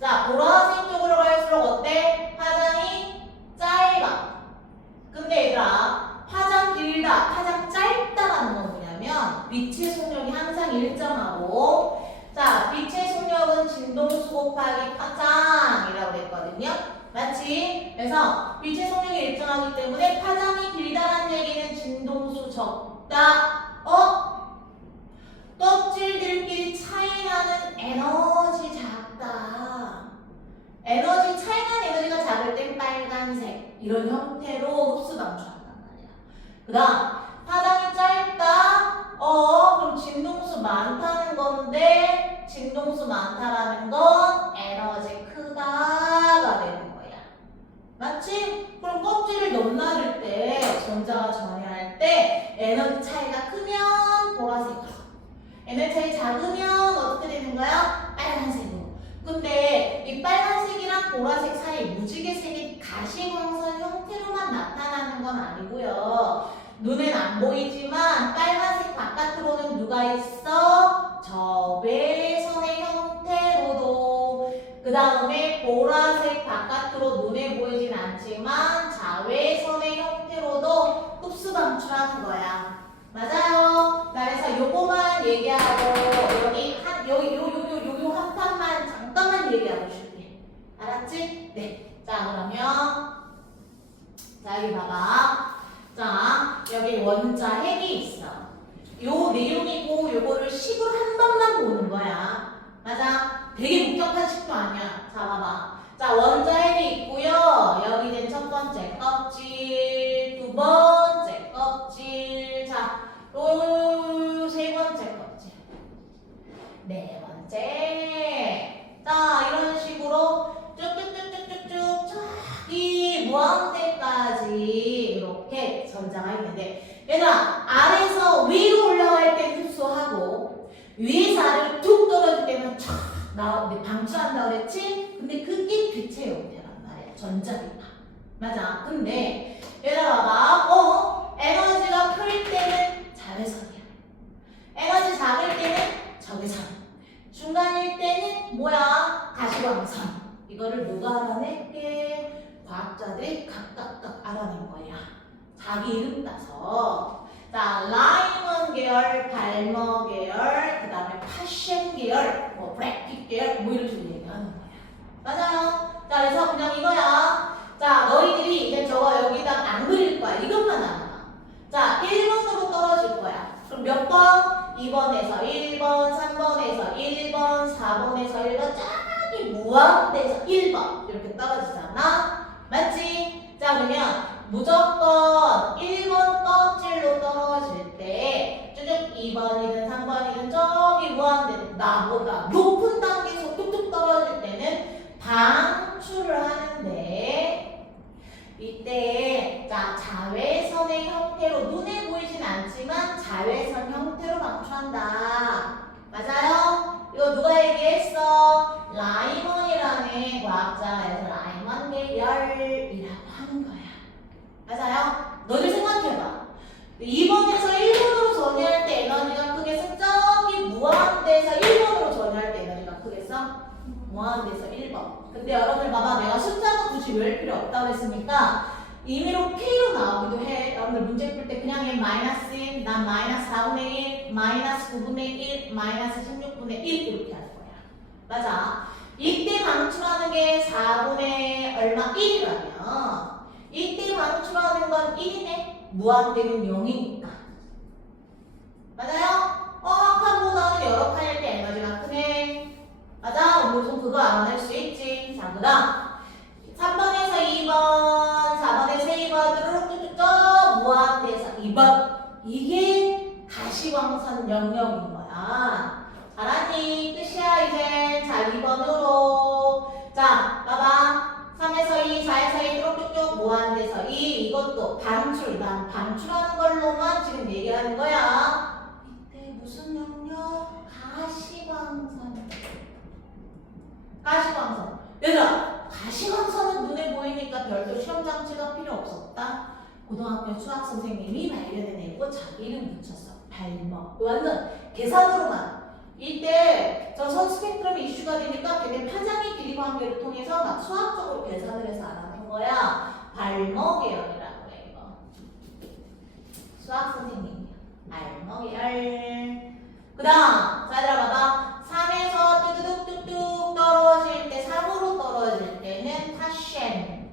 자, 보라색 쪽으로 갈수록 어때? 파장이 짧아. 근데 얘들아 파장 길다, 파장 짧다라는 건 뭐냐면 빛의 속력이 항상 일정하고 자, 빛의 속력은 진동수 곱하기 파장이라고 그랬거든요. 맞지? 그래서 빛의 속력이 일정하기 때문에 파장이 길다라는 얘기는 진동수 적다. 껍질들끼리 차이나는 에너지 작다. 에너지 차이나는 에너지가 작을 땐 빨간색 이런 형태로 흡수 방출한단 말이야. 그 다음 파장이 짧다. 그럼 진동수 많다는 건데 진동수 많다라는 건 에너지 크다가 되는 거야. 맞지? 그럼 껍질을 넘나들 때 전자가 전해할 때 에너지 차이가 크면 보라색으로, 에너지 차이 작으면 어떻게 되는 거야? 빨간색으로. 근데 이 빨간색이랑 보라색 사이 무지개색이 가시광선 형태로만 나타나는 건 아니고요. 눈엔 안 보이지만 빨간색 바깥으로는 누가 있어? 적외선의 형태로도. 그 다음에 보라색 바깥으로 눈에 보이진 않지만 자외선의 형태로도 흡수 방출하는 거야. 맞아요. 그래서 요거만 얘기하고 여기 한 판만 잠깐만 얘기하고 줄게. 알았지? 네. 자, 그러면 자, 여기 봐봐. 자, 여기 원자 핵이 있어. 요 내용이고 요거를 식으로 한 번만 보는 거야. 맞아? 되게 복잡한 식도 아니야. 자, 봐봐. 자, 원자핵이 있고요. 여기 이제 첫 번째 껍질, 두 번째 껍질, 자, 요 세 번째 껍질, 네 번째. 자, 이런 식으로 쭉쭉쭉쭉쭉쭉 저기 무한대까지 이렇게 전자가 있는데, 얘들아, 아래에서 위로 올라갈 때 흡수하고 위에서 아래로 툭 떨어질 때는 촥 방출한다 그랬지? 근데 그게 빛의 형태란 말이야. 전자기파. 맞아. 근데 얘들아 봐봐. 에너지가 클 때는 자외선이야. 에너지 작을 때는 적외선. 중간일 때는 뭐야? 가시광선. 이거를 누가 알아낼게? 과학자들이 각각 알아낸 거야. 자기 이름 따서. 자, 라이먼 계열, 발머 계열, 그 다음에 파셴 계열, 뭐 브래킷 계열, 뭐 이런 식으로 얘기하는 거야. 맞아요. 자, 그래서 그냥 이거야. 자, 너희들이 이제 저거 여기다 안 그릴 거야. 이것만 알아. 자, 1번으로 떨어질 거야. 그럼 몇 번? 2번에서 1번, 3번에서 1번, 4번에서 1번, 저기 무한대에서 1번 이렇게 떨어지잖아. 맞지? 자, 그러면 무조건 1번 껍질로 떨어질 때 쭉쭉 2번이든 3번이든 저기 무한대 나보다 높은 단계에서 뚝뚝 떨어질 때는 방출을 하는데, 이때 자 자외선의 형태로 눈에 보이진 않지만 자외선 형태로 방출한다. 맞아요? 이거 누가 얘기했어? 라이먼이라는 과학자에서 라이먼 계열이라고 하는 거야. 맞아요? 너희들 생각해봐. 2번에서 1번으로 전이할 때 에너지가 크겠어? 저기 무한대에서 1번으로 전이할 때 에너지가 크겠어? 무한대에서 1번. 근데 여러분들 봐봐. 내가 숫자는 굳이 외울 필요 없다고 했으니까 임의로 K로 나오기도 해. 여러분들 문제 풀 때 그냥 얘 마이너스 1, 난 마이너스 4분의 1, 마이너스 9분의 1, 마이너스 16분의 1 이렇게 할 거야. 맞아. 이때 방출하는 게 4분의 얼마? 1이라면 이때 방출하는 건 1이네. 무한대는 0이니까. 맞아요? 한 칸보다는 여러 칸일 때 에너지가 크네. 맞아? 우선 그거 알아낼 수 있지. 자, 그 다음 3번에서 2번, 4번에서 2번, 쭉쭉쭉 무한대에서 2번. 이게 가시광선 영역인 거야. 잘하니? 끝이야 이제. 자, 2번으로. 자, 봐봐. 3에서 2, 4에서 2, 쭉쭉쭉 무한대에서 2. 이것도 방출. 난 방출하는 걸로만 지금 얘기하는 거야. 이때 무슨 영역? 가시광선. 가시광선. 얘들아, 가시광선은 눈에 보이니까 별도 시험장치가 필요 없었다. 고등학교 수학 선생님이 발견해내고 자기 이름 붙였어. 발머. 완전 계산으로만. 이때 저 선 스펙트럼이 이슈가 되니까 걔네 파장의 길이 관계를 통해서 막 수학적으로 계산을 해서 알아낸 거야. 발머 계열이라고 해, 이거. 수학 선생님이야. 발머 계열. 그 다음, 자, 얘들아 봐봐. 3에서 뚜두둑뚝뚝 떨어질 때, 3으로 떨어질 때는 파셴.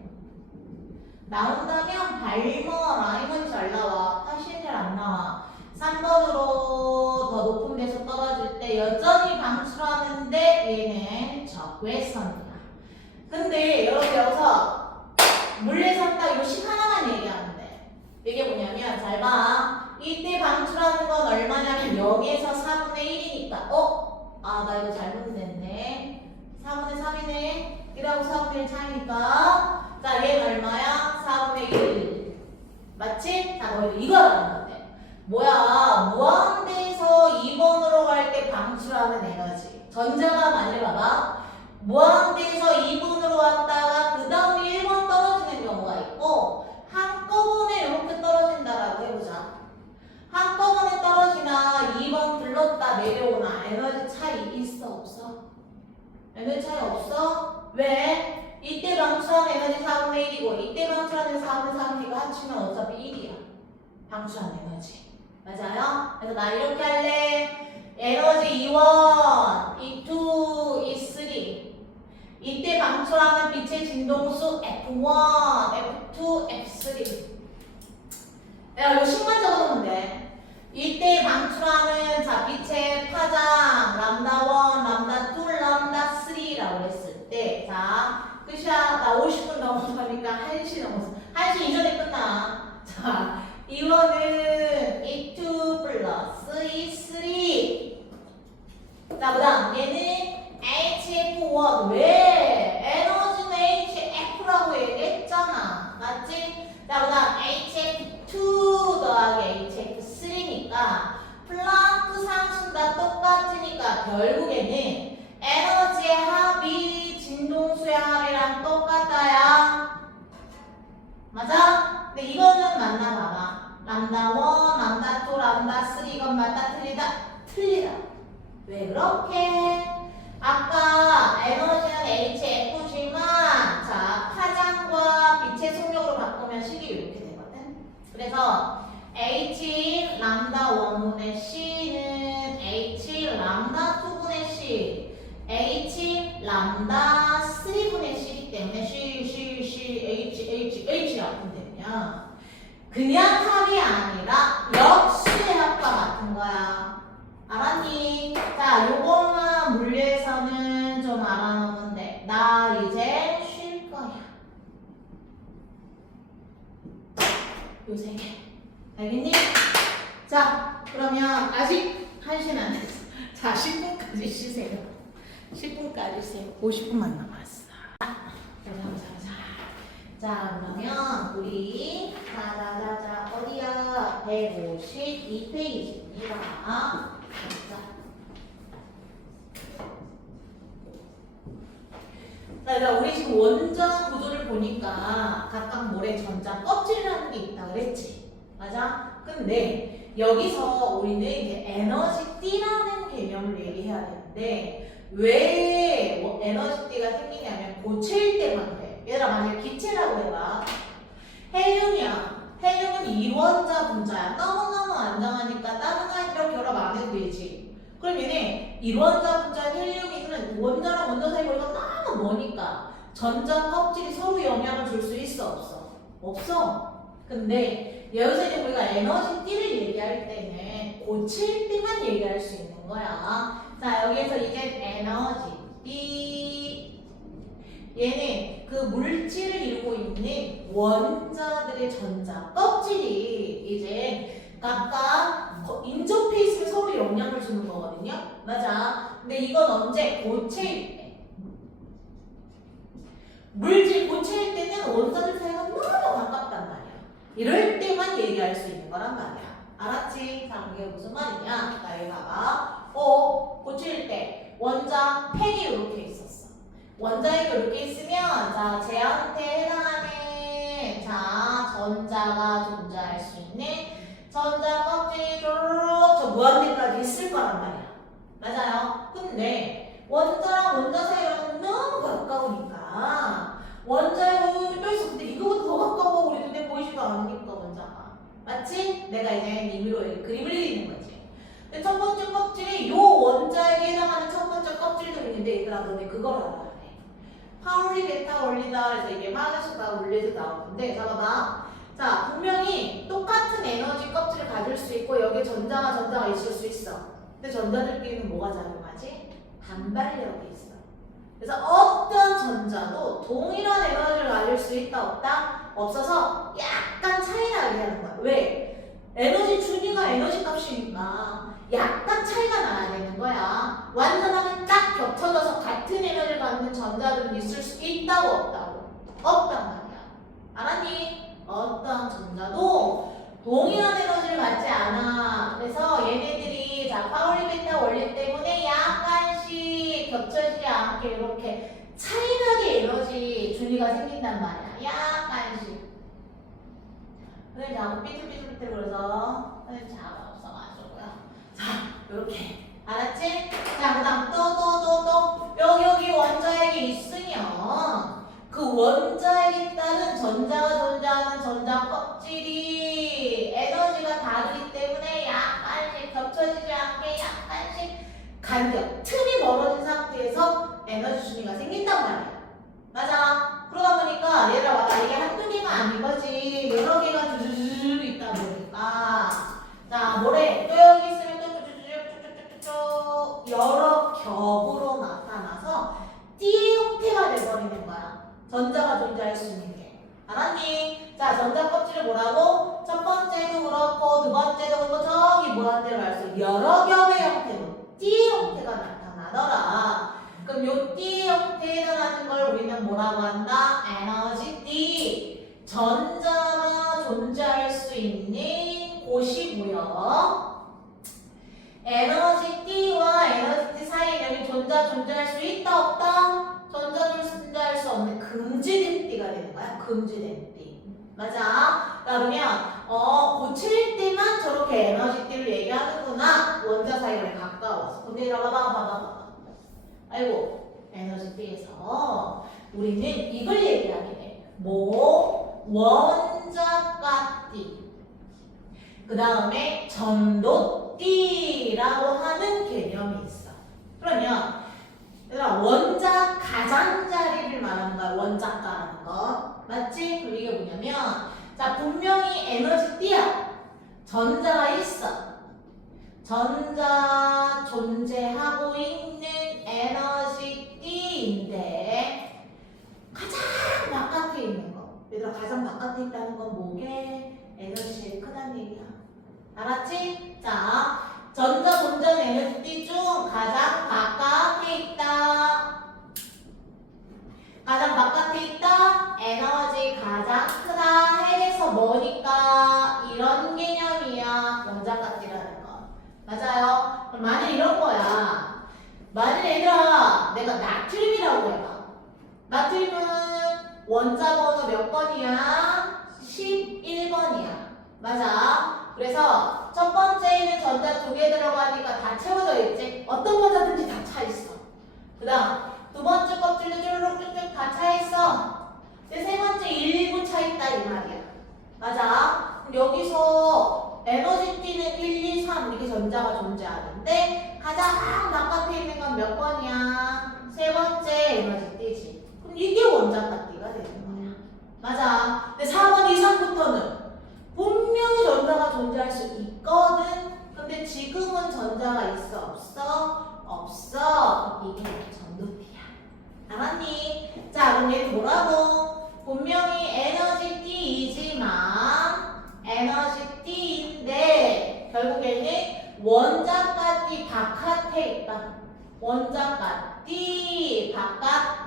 나온다면 발머, 라이먼이 잘 나와. 파셴 잘 안 나와. 3번으로 더 높은 데서 떨어질 때 여전히 방출하는데 얘는 적외선이야. 근데 여러분 여기서 물리선 딱 요식 하나만 얘기하면 돼. 이게 뭐냐면 잘 봐. 이때 방출하는 건 얼마냐면 0에서 4분의 1이니까 나 이거 잘못 냈네. 4분의 3이네. 1하고 4분의 1 차이니까 자, 얘는 얼마야? 4분의 1. 맞지? 자, 너희들 이거 알아야 돼. 뭐야? 무한대에서 2번으로 갈 때 방출하는 에너지. 전자가 만약에 봐봐. 무한대에서 2번으로 왔다가 그 다음에 1번 떨어지는 경우가 있고 한꺼번에 이렇게 떨어진다라고 해보자. 한꺼번에 떨어지나 2번 불렀다 내려오나 에너지 차이 있어 없어? 에너지 차이 없어? 왜? 이때 방출하는 에너지 4분의 1이고 이때 방출하는 4분의 3이니까 합치면 어차피 1이야. 방출하는 에너지. 맞아요? 그래서 나 이렇게 할래. 에너지 E1, E2, E3. 이때 방출하는 빛의 진동수 F1, F2, F3. 내가 이거 10만 적어놓으면 돼. 이때 방출하는 자 빛의 파장 람다 1, 람다 2, 람다 3라고 했을 때 자 끝이야. 나 50분 넘어서니까 1시 넘어서 1시 이전에 끝나. 자 이거는 E2 플러스 E3 자 그다음 얘는 HF1 왜? 에너지는 HF라고 얘기했잖아. 맞지? 자 그다음 HF2 더하기 HF3니까 플랑크 상수가 똑같으니까 결국에는 에너지의 합이 진동수의 합이랑 똑같아야 맞아? 근데 이거는 맞나 봐봐. 람다 1, 람다 2, 람다 3 이건 맞다 틀리다? 틀리다. 왜 그렇게? 아까 에너지는 HF지만 자 파장과 빛의 속력으로 바꾸면 식이 이렇게 되거든. 그래서 H 람다 1분의 C는 H 람다 2분의 C H 람다 3분의 C이기 때문에 H라고 되면 그냥 합이 아니라 역수의 합과 같은 거야. 알았니? 자, 요것만 물리에서는 좀 알아놓으면 돼. 나 이제 쉴 거야. 요 세 개. 알겠니? 자, 그러면 아직 1시는 안 됐어. 자, 10분까지 쉬세요. 10분까지 쉬세요. 50분만 남았어. 자, 그러면 우리 자자자자 어디야? 152페이지입니다. 자, 우리 지금 원자 구조를 보니까 각각 모래 전자 껍질이라는 게 있다 그랬지? 맞아? 근데 여기서 우리는 이제 에너지 띠라는 개념을 얘기해야 되는데 왜 에너지 띠가 생기냐면 고체일 때만 그래. 얘들아 만약에 기체라고 해봐. 헬륨이야. 헬륨은 이원자 분자야. 너무너무 안정하니까 다른 아이들이랑 결합 안 해도 되지. 그럼 얘네 이원자 분자 헬륨이는 원자랑 원자 사이 거리가 너무 머니까 전자 껍질이 서로 영향을 줄 수 있어 없어? 없어. 근데 여기서 이제 우리가 에너지 띠를 얘기할 때는 고체일 때만 얘기할 수 있는 거야. 자 여기에서 이제 에너지 띠 얘는 그 물질을 이루고 있는 원자들의 전자 껍질이 이제 각각 인터페이스에 서로 영향을 주는 거거든요. 맞아. 근데 이건 언제? 고체일 때. 물질 고체일 때는 원자들 사이가 너무 가깝단 말이야. 이럴 때만 얘기할 수 있는 거란 말이야. 알았지? 자, 그게 무슨 말이냐? 자, 여기 봐봐. 고체일 때 원자 팩이 이렇게 있었어. 원자핵이 이렇게 있으면 자, 쟤한테 해당하는 자, 전자가 존재할 수 있는 전자 껍질이 저 무한대까지 있을 거란 말이야. 맞아요? 근데 원자랑 원자 사이가 너무 가까우니까 원자핵이 또 있어. 근데 이거보다 더 가까워. 우리 눈에 보이지도 않으니까 원자가. 맞지? 내가 이제 임의로 그림을 그리는 거지. 근데 첫 번째 껍질이 요 원자핵에 해당하는 첫 번째 껍질도 있는데 얘들아 너네 그걸 알아야 돼. 파울리 베타 원리다. 그래서 이게 마그네슘과 물리에서 나오는데 잠깐만. 자, 분명히 똑같은 에너지 껍질을 가질 수 있고 여기에 전자가 있을 수 있어. 근데 전자들끼리는 뭐가 작용하지? 반발력이 있어. 그래서 어떤 전자도 동일한 에너지를 가질 수 있다 없다? 없어서 약간 차이 나게 하는 거야. 왜? 에너지 준위가 에너지 값이니까 약간 차이가 나야 되는 거야. 완전하게 딱 겹쳐져서 같은 에너지를 갖는 전자들은 있을 수 있다고 없다고? 없단 말이야. 알았니? 어떤 전자도 동일한 에너지를 갖지 않아. 그래서 얘네들이 자 파울리 베타 원리 때문에 약간씩 겹쳐지지 않게 이렇게 차이나게 에너지 준위가 생긴단 말이야. 약간씩. 근데 자꾸 삐뚤삐뚤삐뚤 그래서 자가 없어가지고요. 자 이렇게 알았지? 자 그다음 또 여기 원자핵이 있으면 그 원자핵에 따른 전자가 존재하는 전자 껍질이 에너지가 다르기 때문에 약간씩 겹쳐지지 않게 약간씩 간격, 틈이 멀어진 상태에서 에너지 준위가 생긴단 말이야. 맞아. 그러다 보니까 얘들아 맞다. 이게 한두 개가 아닌 거지. 여러 개가 쭉 있다 보니까 자 뭐래? 그래서 여러 겹의 형태로 띠 형태가 나타나더라. 그럼 요 띠 형태에 해당하는 걸 우리는 뭐라고 한다? 에너지 띠. 전자가 존재할 수 있는 곳이고요. 에너지 띠와 에너지 띠 사이에 여기 존재할 수 있다 없다? 존재할 수 없는 금지된 띠가 되는 거야. 금지된 띠. 맞아? 그러면 고칠 때만 저렇게 에너지 띠를 얘기하는구나. 원자 사이에 가까워서. 근데 봐봐. 아이고, 에너지 띠에서 우리는 이걸 얘기하게 돼. 원자가띠. 그 다음에 전도띠라고 하는 개념이 있어. 그러면 얘들아, 원자 가장자리를 말하는 거야. 원자가라는 거. 맞지? 그리고 이게 뭐냐면 자, 분명히 에너지 띠야. 전자가 있어. 전자 존재하고 있는 에너지 띠인데 가장 바깥에 있는 거. 얘들아, 가장 바깥에 있다는 건 뭐게? 에너지 제일 크다는 얘기야. 알았지? 자, 전자 존재하는 에너지 띠 중 가장 바깥에 있다. 가장 바깥에 있다. 에너지 가장 크다. 해서 뭐니까 이런 개념이야. 원자가띠라는 거. 맞아요? 그럼 만일 이런 거야. 만일 얘들아, 내가 나트륨이라고 해봐. 나트륨은 원자 번호 몇 번이야? 11번이야. 맞아. 그래서 첫 번째에는 전자 2개 들어가니까 다 채워져 있지. 어떤 원자든지 다 차 있어. 그 다음 두 번째 껍질도 쭈르륵 다 차 있어. 근데 세 번째 1, 2분 차 있다 이 말이야. 맞아. 그럼 여기서 에너지 띠는 1, 2, 3 이렇게 전자가 존재하는데 가장 바깥에 있는 건 몇 번이야? 세 번째 에너지 띠지. 그럼 이게 원자가띠가 되는 거야. 맞아. 근데 4번 이상부터는 분명히 전자가 존재할 수 있거든. 근데 지금은 전자가 있어 없어? 없어. 이게 전도띠야. 알았니? 자, 그럼 얘는 뭐라고? 분명히 에너지 띠이지만 에너지 띠인데 결국에는 원자가띠 바깥에 있다. 원자가띠 바깥.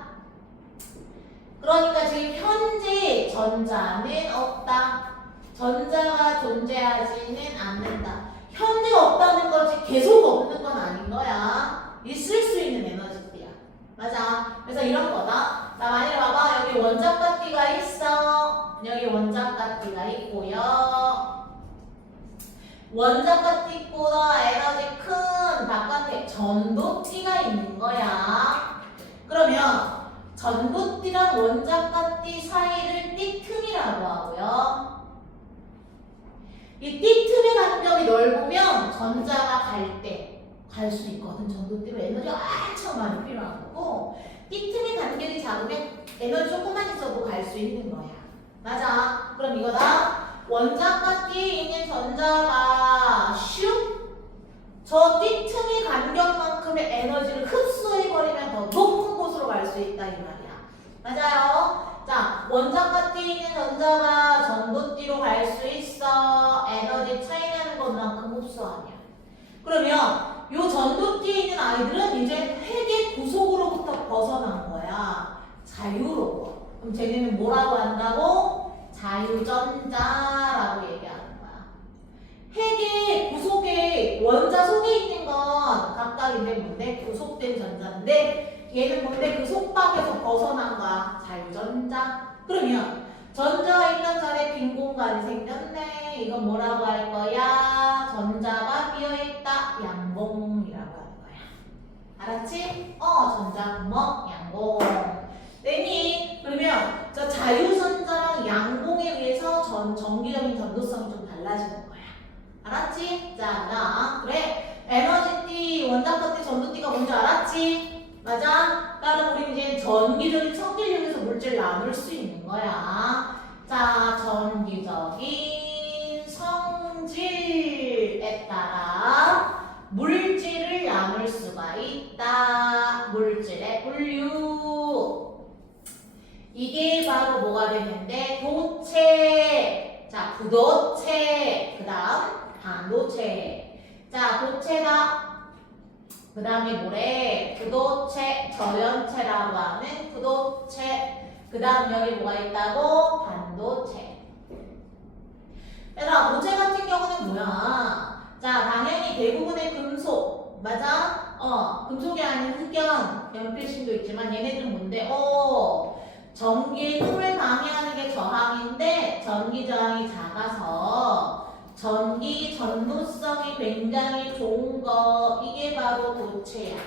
그러니까 지금 현재 전자는 없다. 전자가 존재하지는 않는다. 현재 없다는 거지 계속 없는 건 아닌 거야. 있을 수 있는 에너지띠야. 맞아. 그래서 이런 거다. 자, 만약에 봐봐. 여기 원자가띠가 있어. 여기 원자가띠가 있고요. 원자가띠보다 에너지 큰 바깥에 전도띠가 있는 거야. 그러면 전도띠랑 원자가띠 사이를 띠틈이라고 하고요. 이 띠틈의 간격이 넓으면 전자가 갈 수 있거든. 전도띠로 에너지가 엄청 많이 필요한 거고, 띠틈의 간격이 작으면 에너지 조금만 있어도 갈 수 있는 거야. 맞아. 그럼 이거다. 원자가띠에 있는 전자가 저 띠틈의 간격만큼의 에너지를 흡수해버리면 더 높은 곳으로 갈 수 있다 이 말이야. 맞아요. 자, 원자가띠에 있는 전자가 전도띠로 갈 수 있어. 에너지 차이 나는 것만큼 흡수하냐. 그러면 요 전도띠에 있는 아이들은 이제 핵의 구속으로부터 벗어난 거야. 자유로워. 그럼 쟤네는 뭐라고 한다고? 자유전자라고 얘기하는 거야. 핵의 구속에 원자 속에 있는 건 각각인데 뭔데? 구속된 전자인데 얘는 뭔데? 그 속박에서 벗어난 거야. 자유전자. 그러면 전자가 있던 자리에 빈 공간이 생겼네. 이건 뭐라고 할 거야? 전자가 비어있다. 양봉이라고 하는 거야. 알았지? 전자구멍 양봉. 되니? 그러면 저 자유전자랑 양봉에 의해서 전기적인 전도성이 좀 달라지는 거야. 알았지? 자, 그다음 그래. 에너지띠, 원자가띠, 전도띠가 뭔지 알았지? 맞아? 그럼 우리 이제 전기적인 성질력에서 물질을 나눌 수 있는 거야. 자, 전기적인 성질에 따라 물질을 나눌 수가 있다. 물질의 분류. 이게 바로 뭐가 되는데? 도체. 자, 부도체. 그 다음 반도체. 자, 도체다. 그 다음에 뭐래? 구도체, 저연체라고 하는 구도체. 그 다음 여기 뭐가 있다고? 반도체. 얘들아, 도체 같은 경우는 뭐야? 자, 당연히 대부분의 금속. 맞아? 금속이 아닌 흑연, 연필심도 있지만 얘네들은 뭔데? 전기의 힘을 방해하는 게 저항인데 전기 저항이 작아서 전기 전도성이 굉장히 좋은 거, 이게 바로 도체야.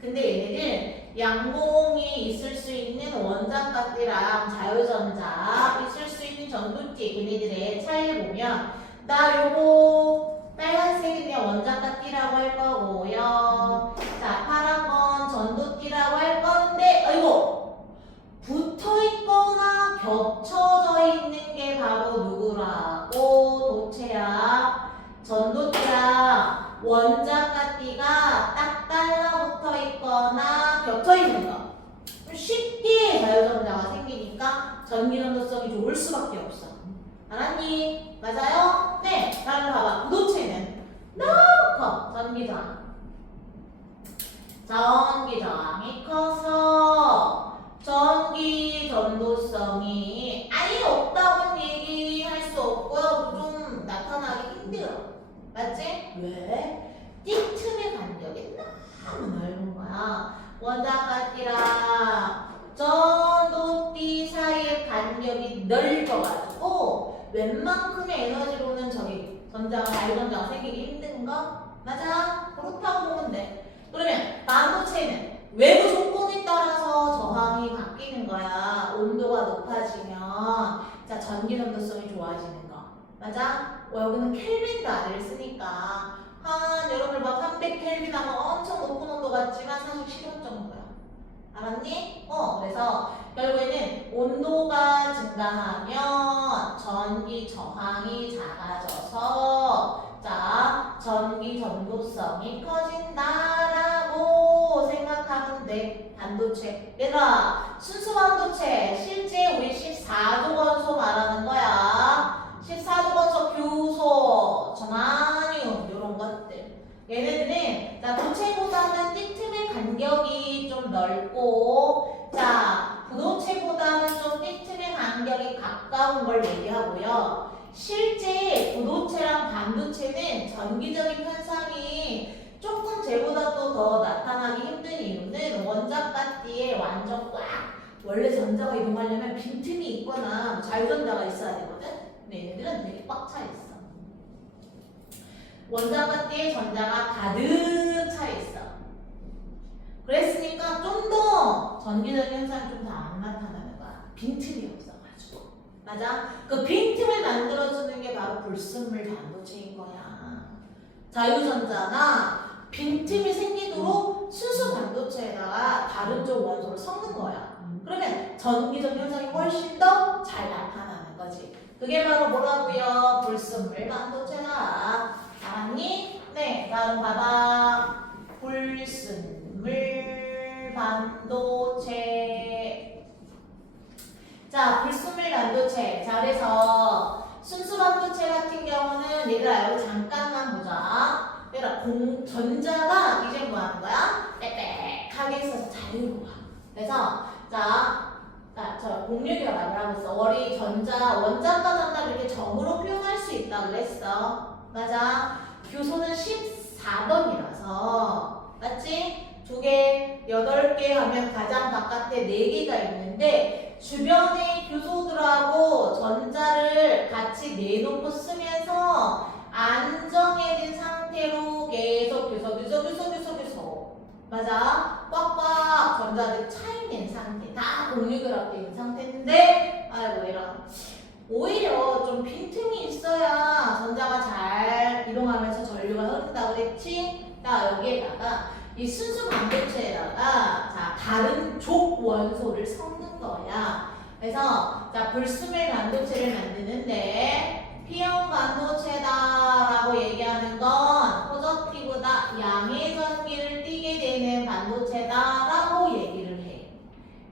근데 얘네들 양봉이 있을 수 있는 원자값이랑 자유전자 있을 수 있는 전도체, 걔네들의 차이를 보면 나 요거 빨간색은 원자값이라고 할 거고요. 자, 파란 건 전도띠라고 할 건데, 아이고! 붙어 있거나 겹쳐져 있는 게 바로 누구라고? 도체야. 전도띠야. 원자값이가 딱 달라붙어 있거나 겹쳐 있는 거. 쉽게 자유전자가 생기니까 전기 전도성이 좋을 수밖에 없어. 알았니? 맞아요? 네. 다음 봐봐. 구도체는 너무 커. 전기 저항. 전기 저항이 커서 전기 전도성이 아예 없다고는 얘기할 수 없고요. 좀 나타나기 힘들어. 맞지? 왜? 띠틈의 간격이 너무 넓은 거야. 원자값이랑 전도띠 사이의 간격이 넓어가지고 웬만큼의 에너지로는 저기 자유전자가 생기기 힘든 거? 맞아? 그렇다고 보면 돼. 그러면 반도체는 외부 조건에 따라서 저항이 바뀌는 거야. 온도가 높아지면 자 전기 전도성이 좋아지는 거. 맞아? 여기는 켈빈도 아래를 쓰니까 여러분들 막 300켈빈 하면 엄청 높은 온도 같지만 사실 실험 정도야. 알았니? 그래서 결국에는 온도가 증가하면 전기 저항이 작아져서 자 전기 전도성이 커진다라고 생각하면 돼. 반도체. 얘들아, 순수 반도체 실제 우리 14조 원소 말하는 거야. 14조 원소 교소, 전하늄 이런 것들. 얘네들은 자 도체보다는 띠틈의 간격이 좀 넓고 자 구도체보다는 좀 띠틈의 간격이 가까운 걸 얘기하고요. 실제 구도체랑 반도체는 전기적인 현상이 조금 쟤보다 또 더 나타나기 힘든 이유는 원자값뒤에 완전 꽉 원래 전자가 이동하려면 빈틈이 있거나 자유전자가 있어야 되거든. 근데 얘네들은 되게 꽉 차 있어. 원자값뒤에 전자가 가득 차 있어. 그랬으니까 좀 더 전기적인 현상이 좀 더 안 나타나는 거야. 빈틈이 없어가지고. 맞아? 그 빈틈을 만들어주는 게 바로 불순물 반도체인 거야. 자유전자나 빈틈이 생기도록 순수 반도체에다가 다른 쪽 원소를 섞는 거야. 그러면 전기적 현상이 훨씬 더 잘 나타나는 거지. 그게 바로 뭐라고요? 불순물 반도체다. 알았니? 네, 다음 봐봐. 불순물 반도체. 자, 불순물 반도체. 자, 그래서 순수 반도체 같은 경우는 얘들아 여기 잠깐만 보자. 얘들아 전자가 이제 뭐 하는 거야? 빽빽하게 있어서 자유로워. 그래서 저 공유기가 말을 하고 있어. 월이 원자과 전자 이렇게 점으로 표현할 수 있다고 그랬어. 맞아. 교소는 14번이라서 맞지? 2개, 8개 하면 가장 바깥에 4개가 있는데 주변의 교소들하고 전자를 같이 내놓고 쓰면서 안정해진 상태로 계속 교소 맞아? 꽉꽉 전자들이 차있는 상태 다 공유결합되어 있는 상태인데 아이고 이런 오히려 좀 빈틈이 있어야 전자가 잘 이동하면서 전류가 흐른다고 그랬지? 자 여기에다가 이 순수 반도체에다가 자 다른 족 원소를 섞는 거야. 그래서 자 불순물 반도체를 만드는데 P형 반도체다라고 얘기하는 건 포저티브다, 양의 전기를 띠게 되는 반도체다라고 얘기를 해.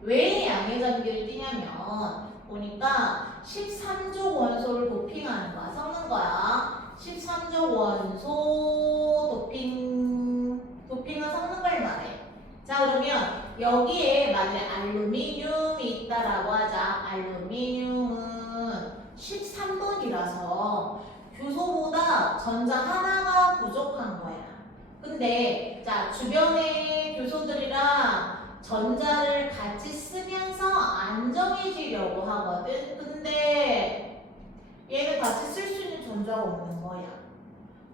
왜 양의 전기를 띠냐면 보니까 13족 원소를 도핑하는 거야, 섞는 거야. 13족 원소 전자 하나가 부족한 거야. 근데 자 주변의 교소들이랑 전자를 같이 쓰면서 안정해지려고 하거든. 근데 얘는 같이 쓸 수 있는 전자가 없는 거야.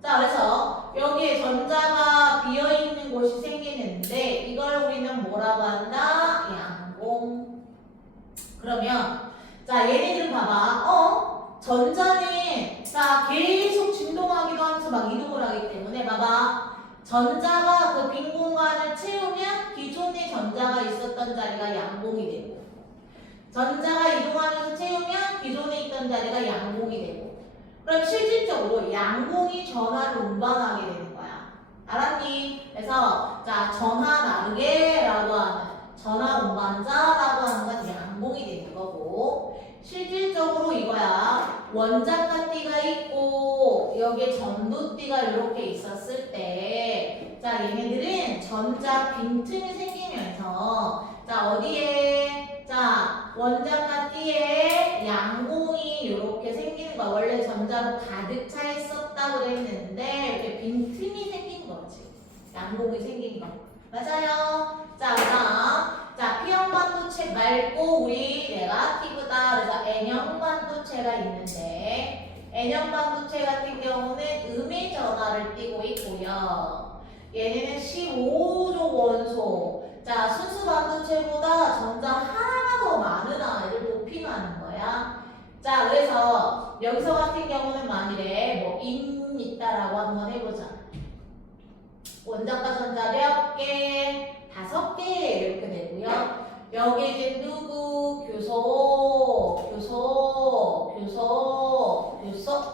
자 그래서 여기에 전자가 비어있는 곳이 생기는데 이걸 우리는 뭐라고 한다? 양공. 그러면 자 얘네들은 봐봐. 전자는 자 계속 진동하기도 하면서 막 이동을 하기 때문에 봐봐. 전자가 그 빈 공간을 채우면 기존에 전자가 있었던 자리가 양공이 되고 전자가 이동하면서 채우면 기존에 있던 자리가 양공이 되고 그럼 실질적으로 양공이 전하를 운반하게 되는 거야. 알았니? 그래서 자 전하 나르게라고 하는 전하 운반자라고 하는 건 양공이 되는 거고 실질적으로 이거야. 원자가 띠가 있고 여기에 전도띠가 이렇게 있었을 때 자 얘네들은 전자 빈틈이 생기면서 자 어디에 자 원자가 띠에 양공이 이렇게 생기는 거야. 원래 전자로 가득 차 있었다고 그랬는데 이렇게 빈틈이 생긴 거지. 양공이 생긴 거. 맞아요. 자 그다음 자 P형 반도체 말고 우리 네가티브다. 그래서 N형 반도체가 있는데 N형 반도체 같은 경우는 음의 전하를 띠고 있고요. 얘네는 15족 원소. 자 순수 반도체보다 전자 하나가 더 많은 아이를 도핑하는 거야. 자 그래서 여기서 같은 경우는 만일에 뭐 인 있다라고 한번 해보자. 원자과 전자 몇 개? 5개 이렇게 되고요. 여기 이제 누구? 교소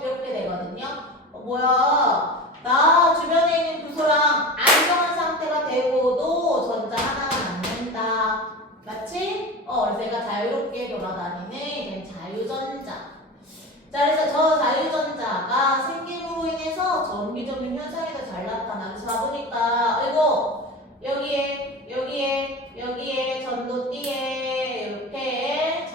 이렇게 되거든요. 뭐야? 나 주변에 있는 교소랑 안정한 상태가 되고도 전자 하나가 남는다. 맞지? 그래서 얘가 자유롭게 돌아다니는 이제 자유전자. 자, 그래서 저 자유전자가 생김으로 인해서 전기적인 현상이 더 잘 나타나. 그래서 봐보니까, 아이고, 여기에 전도띠에 이렇게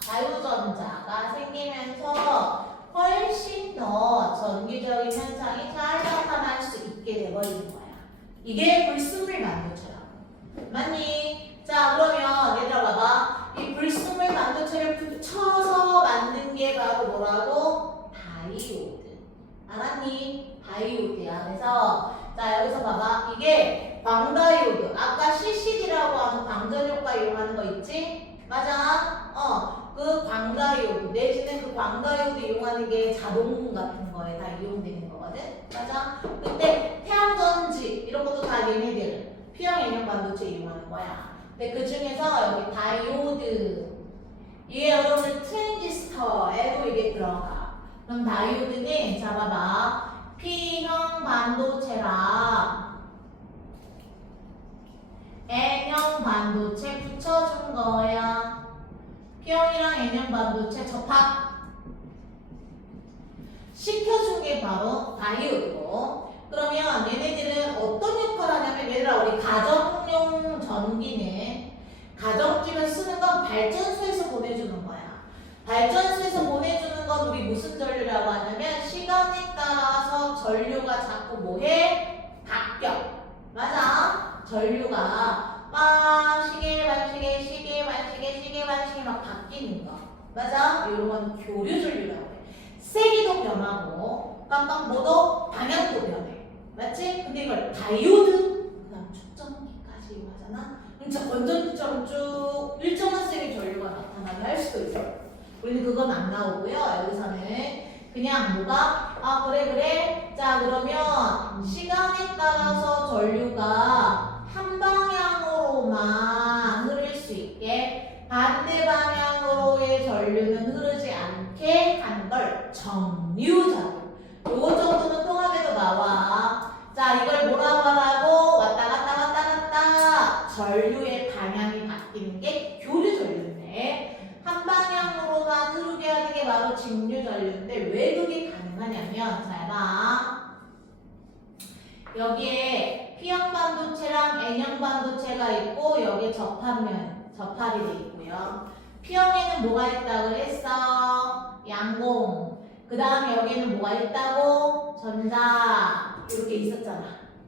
자유전자가 생기면서 훨씬 더 전기적인 현상이 잘 나타날 수 있게 돼버리는 거야. 이게 불순물 반도체라고. 맞니? 자, 그러면 얘들아 봐봐. 이 불순물 반도체를 붙여서 만든 게 바로 뭐라고? 다이오드. 알았니? 다이오드야. 그래서 자 여기서 봐봐. 이게 광다이오드. 아까 CCD라고 하는 광전효과 이용하는 거 있지? 맞아? 그 광다이오드 내지는 그 광다이오드 이용하는 게 자동 같은 거에 다 이용되는 거거든? 맞아? 근데 태양전지 이런 것도 다 얘네들 P형 N형 반도체 이용하는 거야. 근데 그 중에서 여기 다이오드 이게 여러분들 트랜지스터에도 이게 들어가. 그럼 다이오드는 잡아봐. P형 반도체랑 N형 반도체 붙여준 거야. P형이랑 N형 반도체 접합 시켜준 게 바로 다이오드고. 그러면 얘네들은 어떤 역할을 하냐면 얘들아 우리 가정용 전기는 가정집에 쓰는 건 발전소에서 보내주는 거야. 발전소에서 보내주는 건 우리 무슨 전류라고 하냐면 시간에 따라서 전류가 자꾸 뭐해? 바뀌어. 맞아? 전류가 막 시계 반시계 막 바뀌는 거. 맞아? 이런 건 교류 전류라고 해. 세기도 변하고 깜빡모도 방향도 변해. 맞지? 근데 이걸 다이오드 그다음 축전기까지 이용하잖아. 그럼 진짜 건전지처럼 쭉 일정한 세기 전류가 나타나게 할 수도 있어. 우리는 그건 안 나오고요. 여기서는 그냥 뭐가 그래 자 그러면 시간에 따라서 전류가 한 방향으로만 흐를 수 있게 반대 방향으로의 전류는 흐르지 않게 하는 걸 정류작용. 요거 정도는 통합에도 나와. 자 이걸 뭐라고 하라고? 왔다 갔다 전류의 방향이 바뀌는 게 교류 전류인데 한 방향으로만 흐르게 하는 게 바로 직류 전류인데 왜 그게 가능하냐면 잘 봐. 여기에 P형 반도체랑 N형 반도체가 있고 여기에 접합이 돼 있고요. P형에는 뭐가 있다고 했어? 양공. 그 다음에 여기는 뭐가 있다고? 전자 이렇게 있었잖아.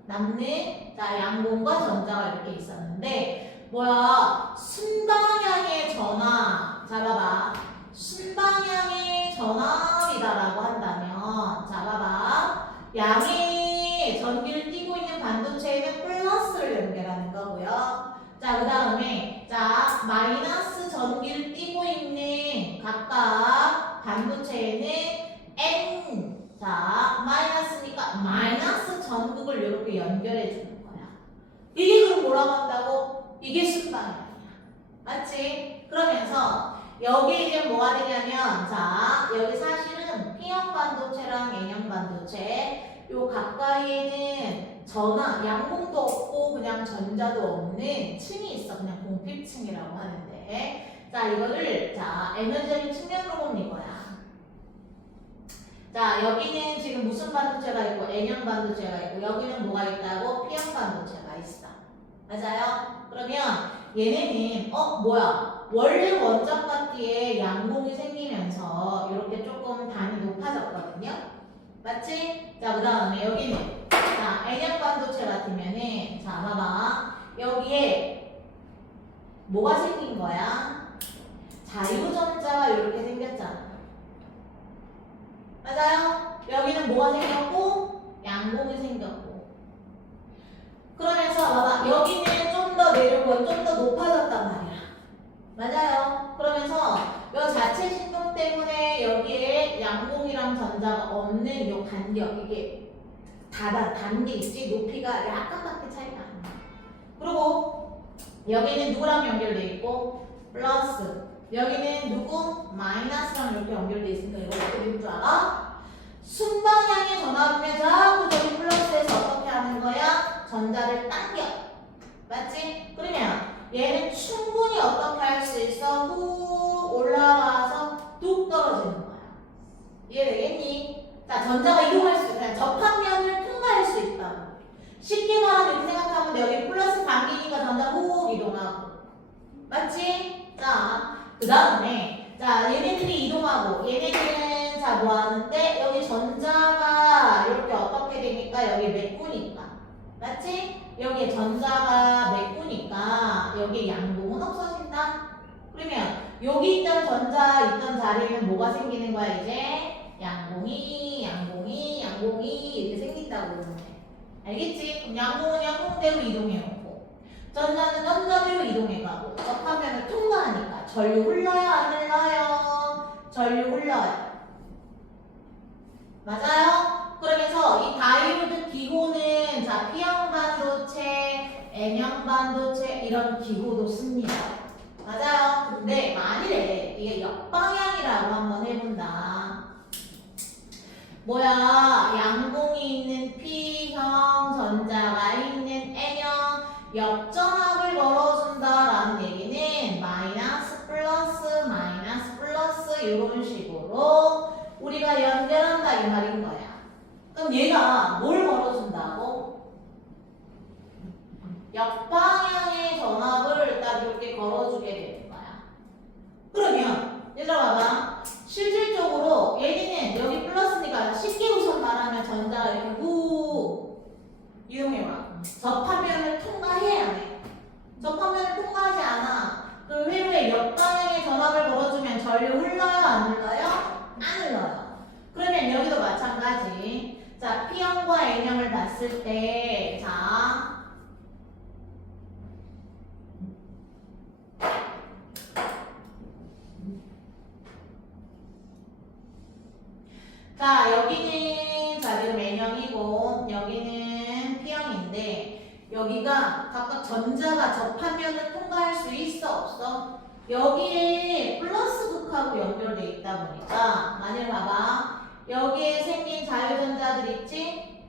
남는 자 양공과 전자가 이렇게 있었는데 뭐야? 순방향의 전압. 자 봐봐. 순방향의 전압이다라고 한다면 자 봐봐. 양의 전기를 띠고 있는 반도체에는 플러스를 연결하는 거고요. 자, 그 다음에 자 마이너스 전기를 띠고 있는 각각 반도체에는 N 자 마이너스니까 마이너스 전극을 이렇게 연결해 주는 거야. 이게 그럼 뭐라고 한다고? 이게 순방향이야. 맞지? 그러면서 여기 이제 뭐가 되냐면 자 여기 사실은 P형 반도체랑 N형 반도체 요 가까이에는 전화 양봉도 없고 그냥 전자도 없는 층이 있어. 그냥 공핍층이라고 하는데 자 이거를 자 에너지적인 측면으로 보면 이거야. 자 여기는 지금 무슨 반도체가 있고 N형 반도체가 있고 여기는 뭐가 있다고? P형 반도체가 있어. 맞아요? 그러면 얘네는 뭐야 원래 원점과 띠에 양봉이 생기면서 이렇게 조금 단이 높아졌거든요. 맞지? 자 그 다음에 여기는 자 N형 반도체 같으면은 자 봐봐 여기에 뭐가 생긴 거야? 자유전자가 이렇게 생겼잖아. 맞아요? 여기는 뭐가 생겼고 양봉이 생겼고 그러면서 봐봐 여기는 좀 더 내려오고 좀 더 높아졌단 말이야. 맞아요? 그러면서 이 자체 신동 때문에 여기에 양봉이랑 전자가 없는 이 간격 이게 단계 있지 높이가 약간밖에 차이가 안 나. 그리고 여기는 누구랑 연결돼 있고 플러스 여기는 누구? 마이너스랑 이렇게 연결돼 있으니까 이거 어떻게 될 줄 알아? 순방향의 전압이면 자꾸 저기 플러스에서 어떻게 하는 거야? 전자를 당겨. 맞지? 그러면 얘는 충분히 어떻게 할 수 있어? 후 올라가서 뚝 떨어지는 거야. 이해되겠니? 자, 전자가 이동할 수 있다. 접한 면을 통과할 수 있다고. 쉽게 말하면 이렇게 생각하면 여기 플러스 당기니까 전자 후 이동하고. 맞지? 자, 그 다음에 자 얘네들이 이동하고 얘네들은 자 뭐 하는데 여기 전자가 이렇게 어떻게 되니까 여기 메꾸니까. 맞지? 여기에 전자가 메꾸니까 여기 양봉은 없어진다. 그러면 여기 있던 전자 있던 자리에는 뭐가 생기는 거야 이제? 양봉이 이렇게 생긴다고 그러면 알겠지? 그럼 양봉은 양봉대로 이동해오고 전자는 전자대로 이동해가고 접하면을 통과하니까 전류 흘러요 안 흘러요? 전류 흘러요. 맞아요? 그러면서 이 다이오드 기호는 자 P형 반도체, N형 반도체 이런 기호도 씁니다. 맞아요? 근데 만일에 이게 역방향이라고 한번 해본다. 뭐야 양봉이 있는 P형 전자가 있는 N형 역전압을 걸어준다라는 얘기는 마이너스 플러스 이런 식으로 우리가 연결한다 이 말인 거야. 그럼 얘가 뭘 걸어준다고? 역방향의 전압을 딱 이렇게 걸어주게 되는 거야. 그러면 얘들아 봐봐. 실질적으로 얘는 여기 플러스니까 쉽게 우선 말하면 전자가 이렇게 후 이동해와. 접하면을 통과해야 돼. 접하면을 통과하지 않아. 그 회로에 역방향의 전압을 걸어주면 전류 흘러요 안 흘러요? 안 흘러요. 그러면 여기도 마찬가지. 자 P형과 N형을 봤을 때 자 여기는 자 지금 N형이고 여기는 P형인데 여기가 각각 전자가 접하면을 통과할 수 있어 없어? 여기에 플러스 극하고 연결돼 있다 보니까 만일 봐봐 여기에 생긴 자유전자들 있지?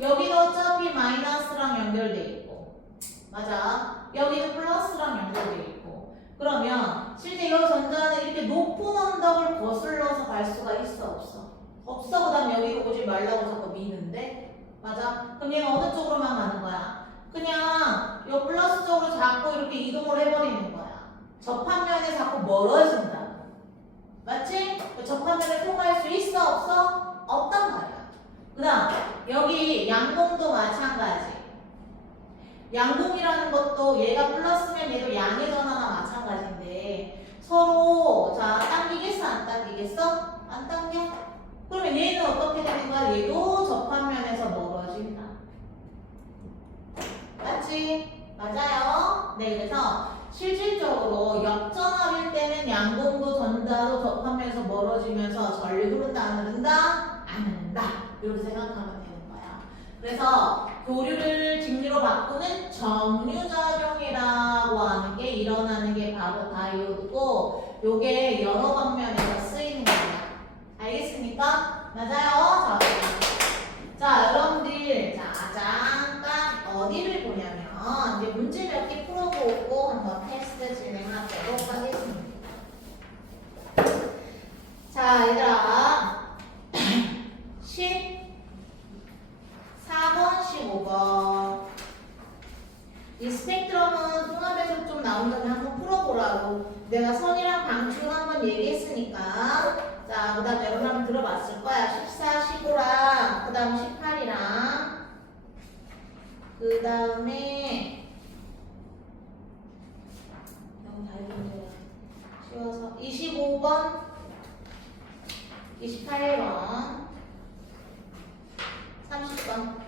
여기도 어차피 마이너스랑 연결돼 있고 맞아 여기는 플러스랑 연결돼 있고 그러면 실제 이 전자는 이렇게 높은 언덕을 거슬러서 갈 수가 있어 없어? 없어. 그 다음 여기로 오지 말라고 자꾸 미는데 맞아? 그럼 얘는 어느 쪽으로만 가는 거야? 그냥 이 플러스 쪽으로 자꾸 이렇게 이동을 해버리는 거야. 접한면에 자꾸 멀어진다고. 맞지? 접한면을 통과할 수 있어 없어? 양공도 마찬가지. 양공이라는 것도 얘가 플러스면 얘도 양의 전화나 마찬가지인데 서로 자 당기겠어 안 당기겠어? 안 당겨? 그러면 얘는 어떻게 되는 거야? 얘도 접합면에서 멀어진다. 맞지? 맞아요. 네, 그래서 실질적으로 역전압일 때는 양공도 전자도 접하면서 멀어지면서 전류 흐른다 안 흐른다? 안 흐른다. 이렇게 생각하면 되는 거야. 그래서 교류를 직류로 바꾸는 정류작용이라고 하는 게 일어나는 게 바로 다이오드고 요게 여러 방면에서 쓰이는 거야. 알겠습니까? 맞아요? 자, 여러분들 잠깐 어디를 보냐면 이제 문제 몇 개 풀어보고 한번 테스트 진행하도록 하겠습니다. 자, 얘들아 14번, 15번 이 스펙트럼은 통합에서 좀 나온 다음에 한번 풀어보라고 내가 선이랑 방출 한번 얘기했으니까 자, 그 다음에 여러분 한번 들어봤을 거야. 14, 15랑 그 다음 18이랑 그 다음에 쉬워서 25번 28번 30번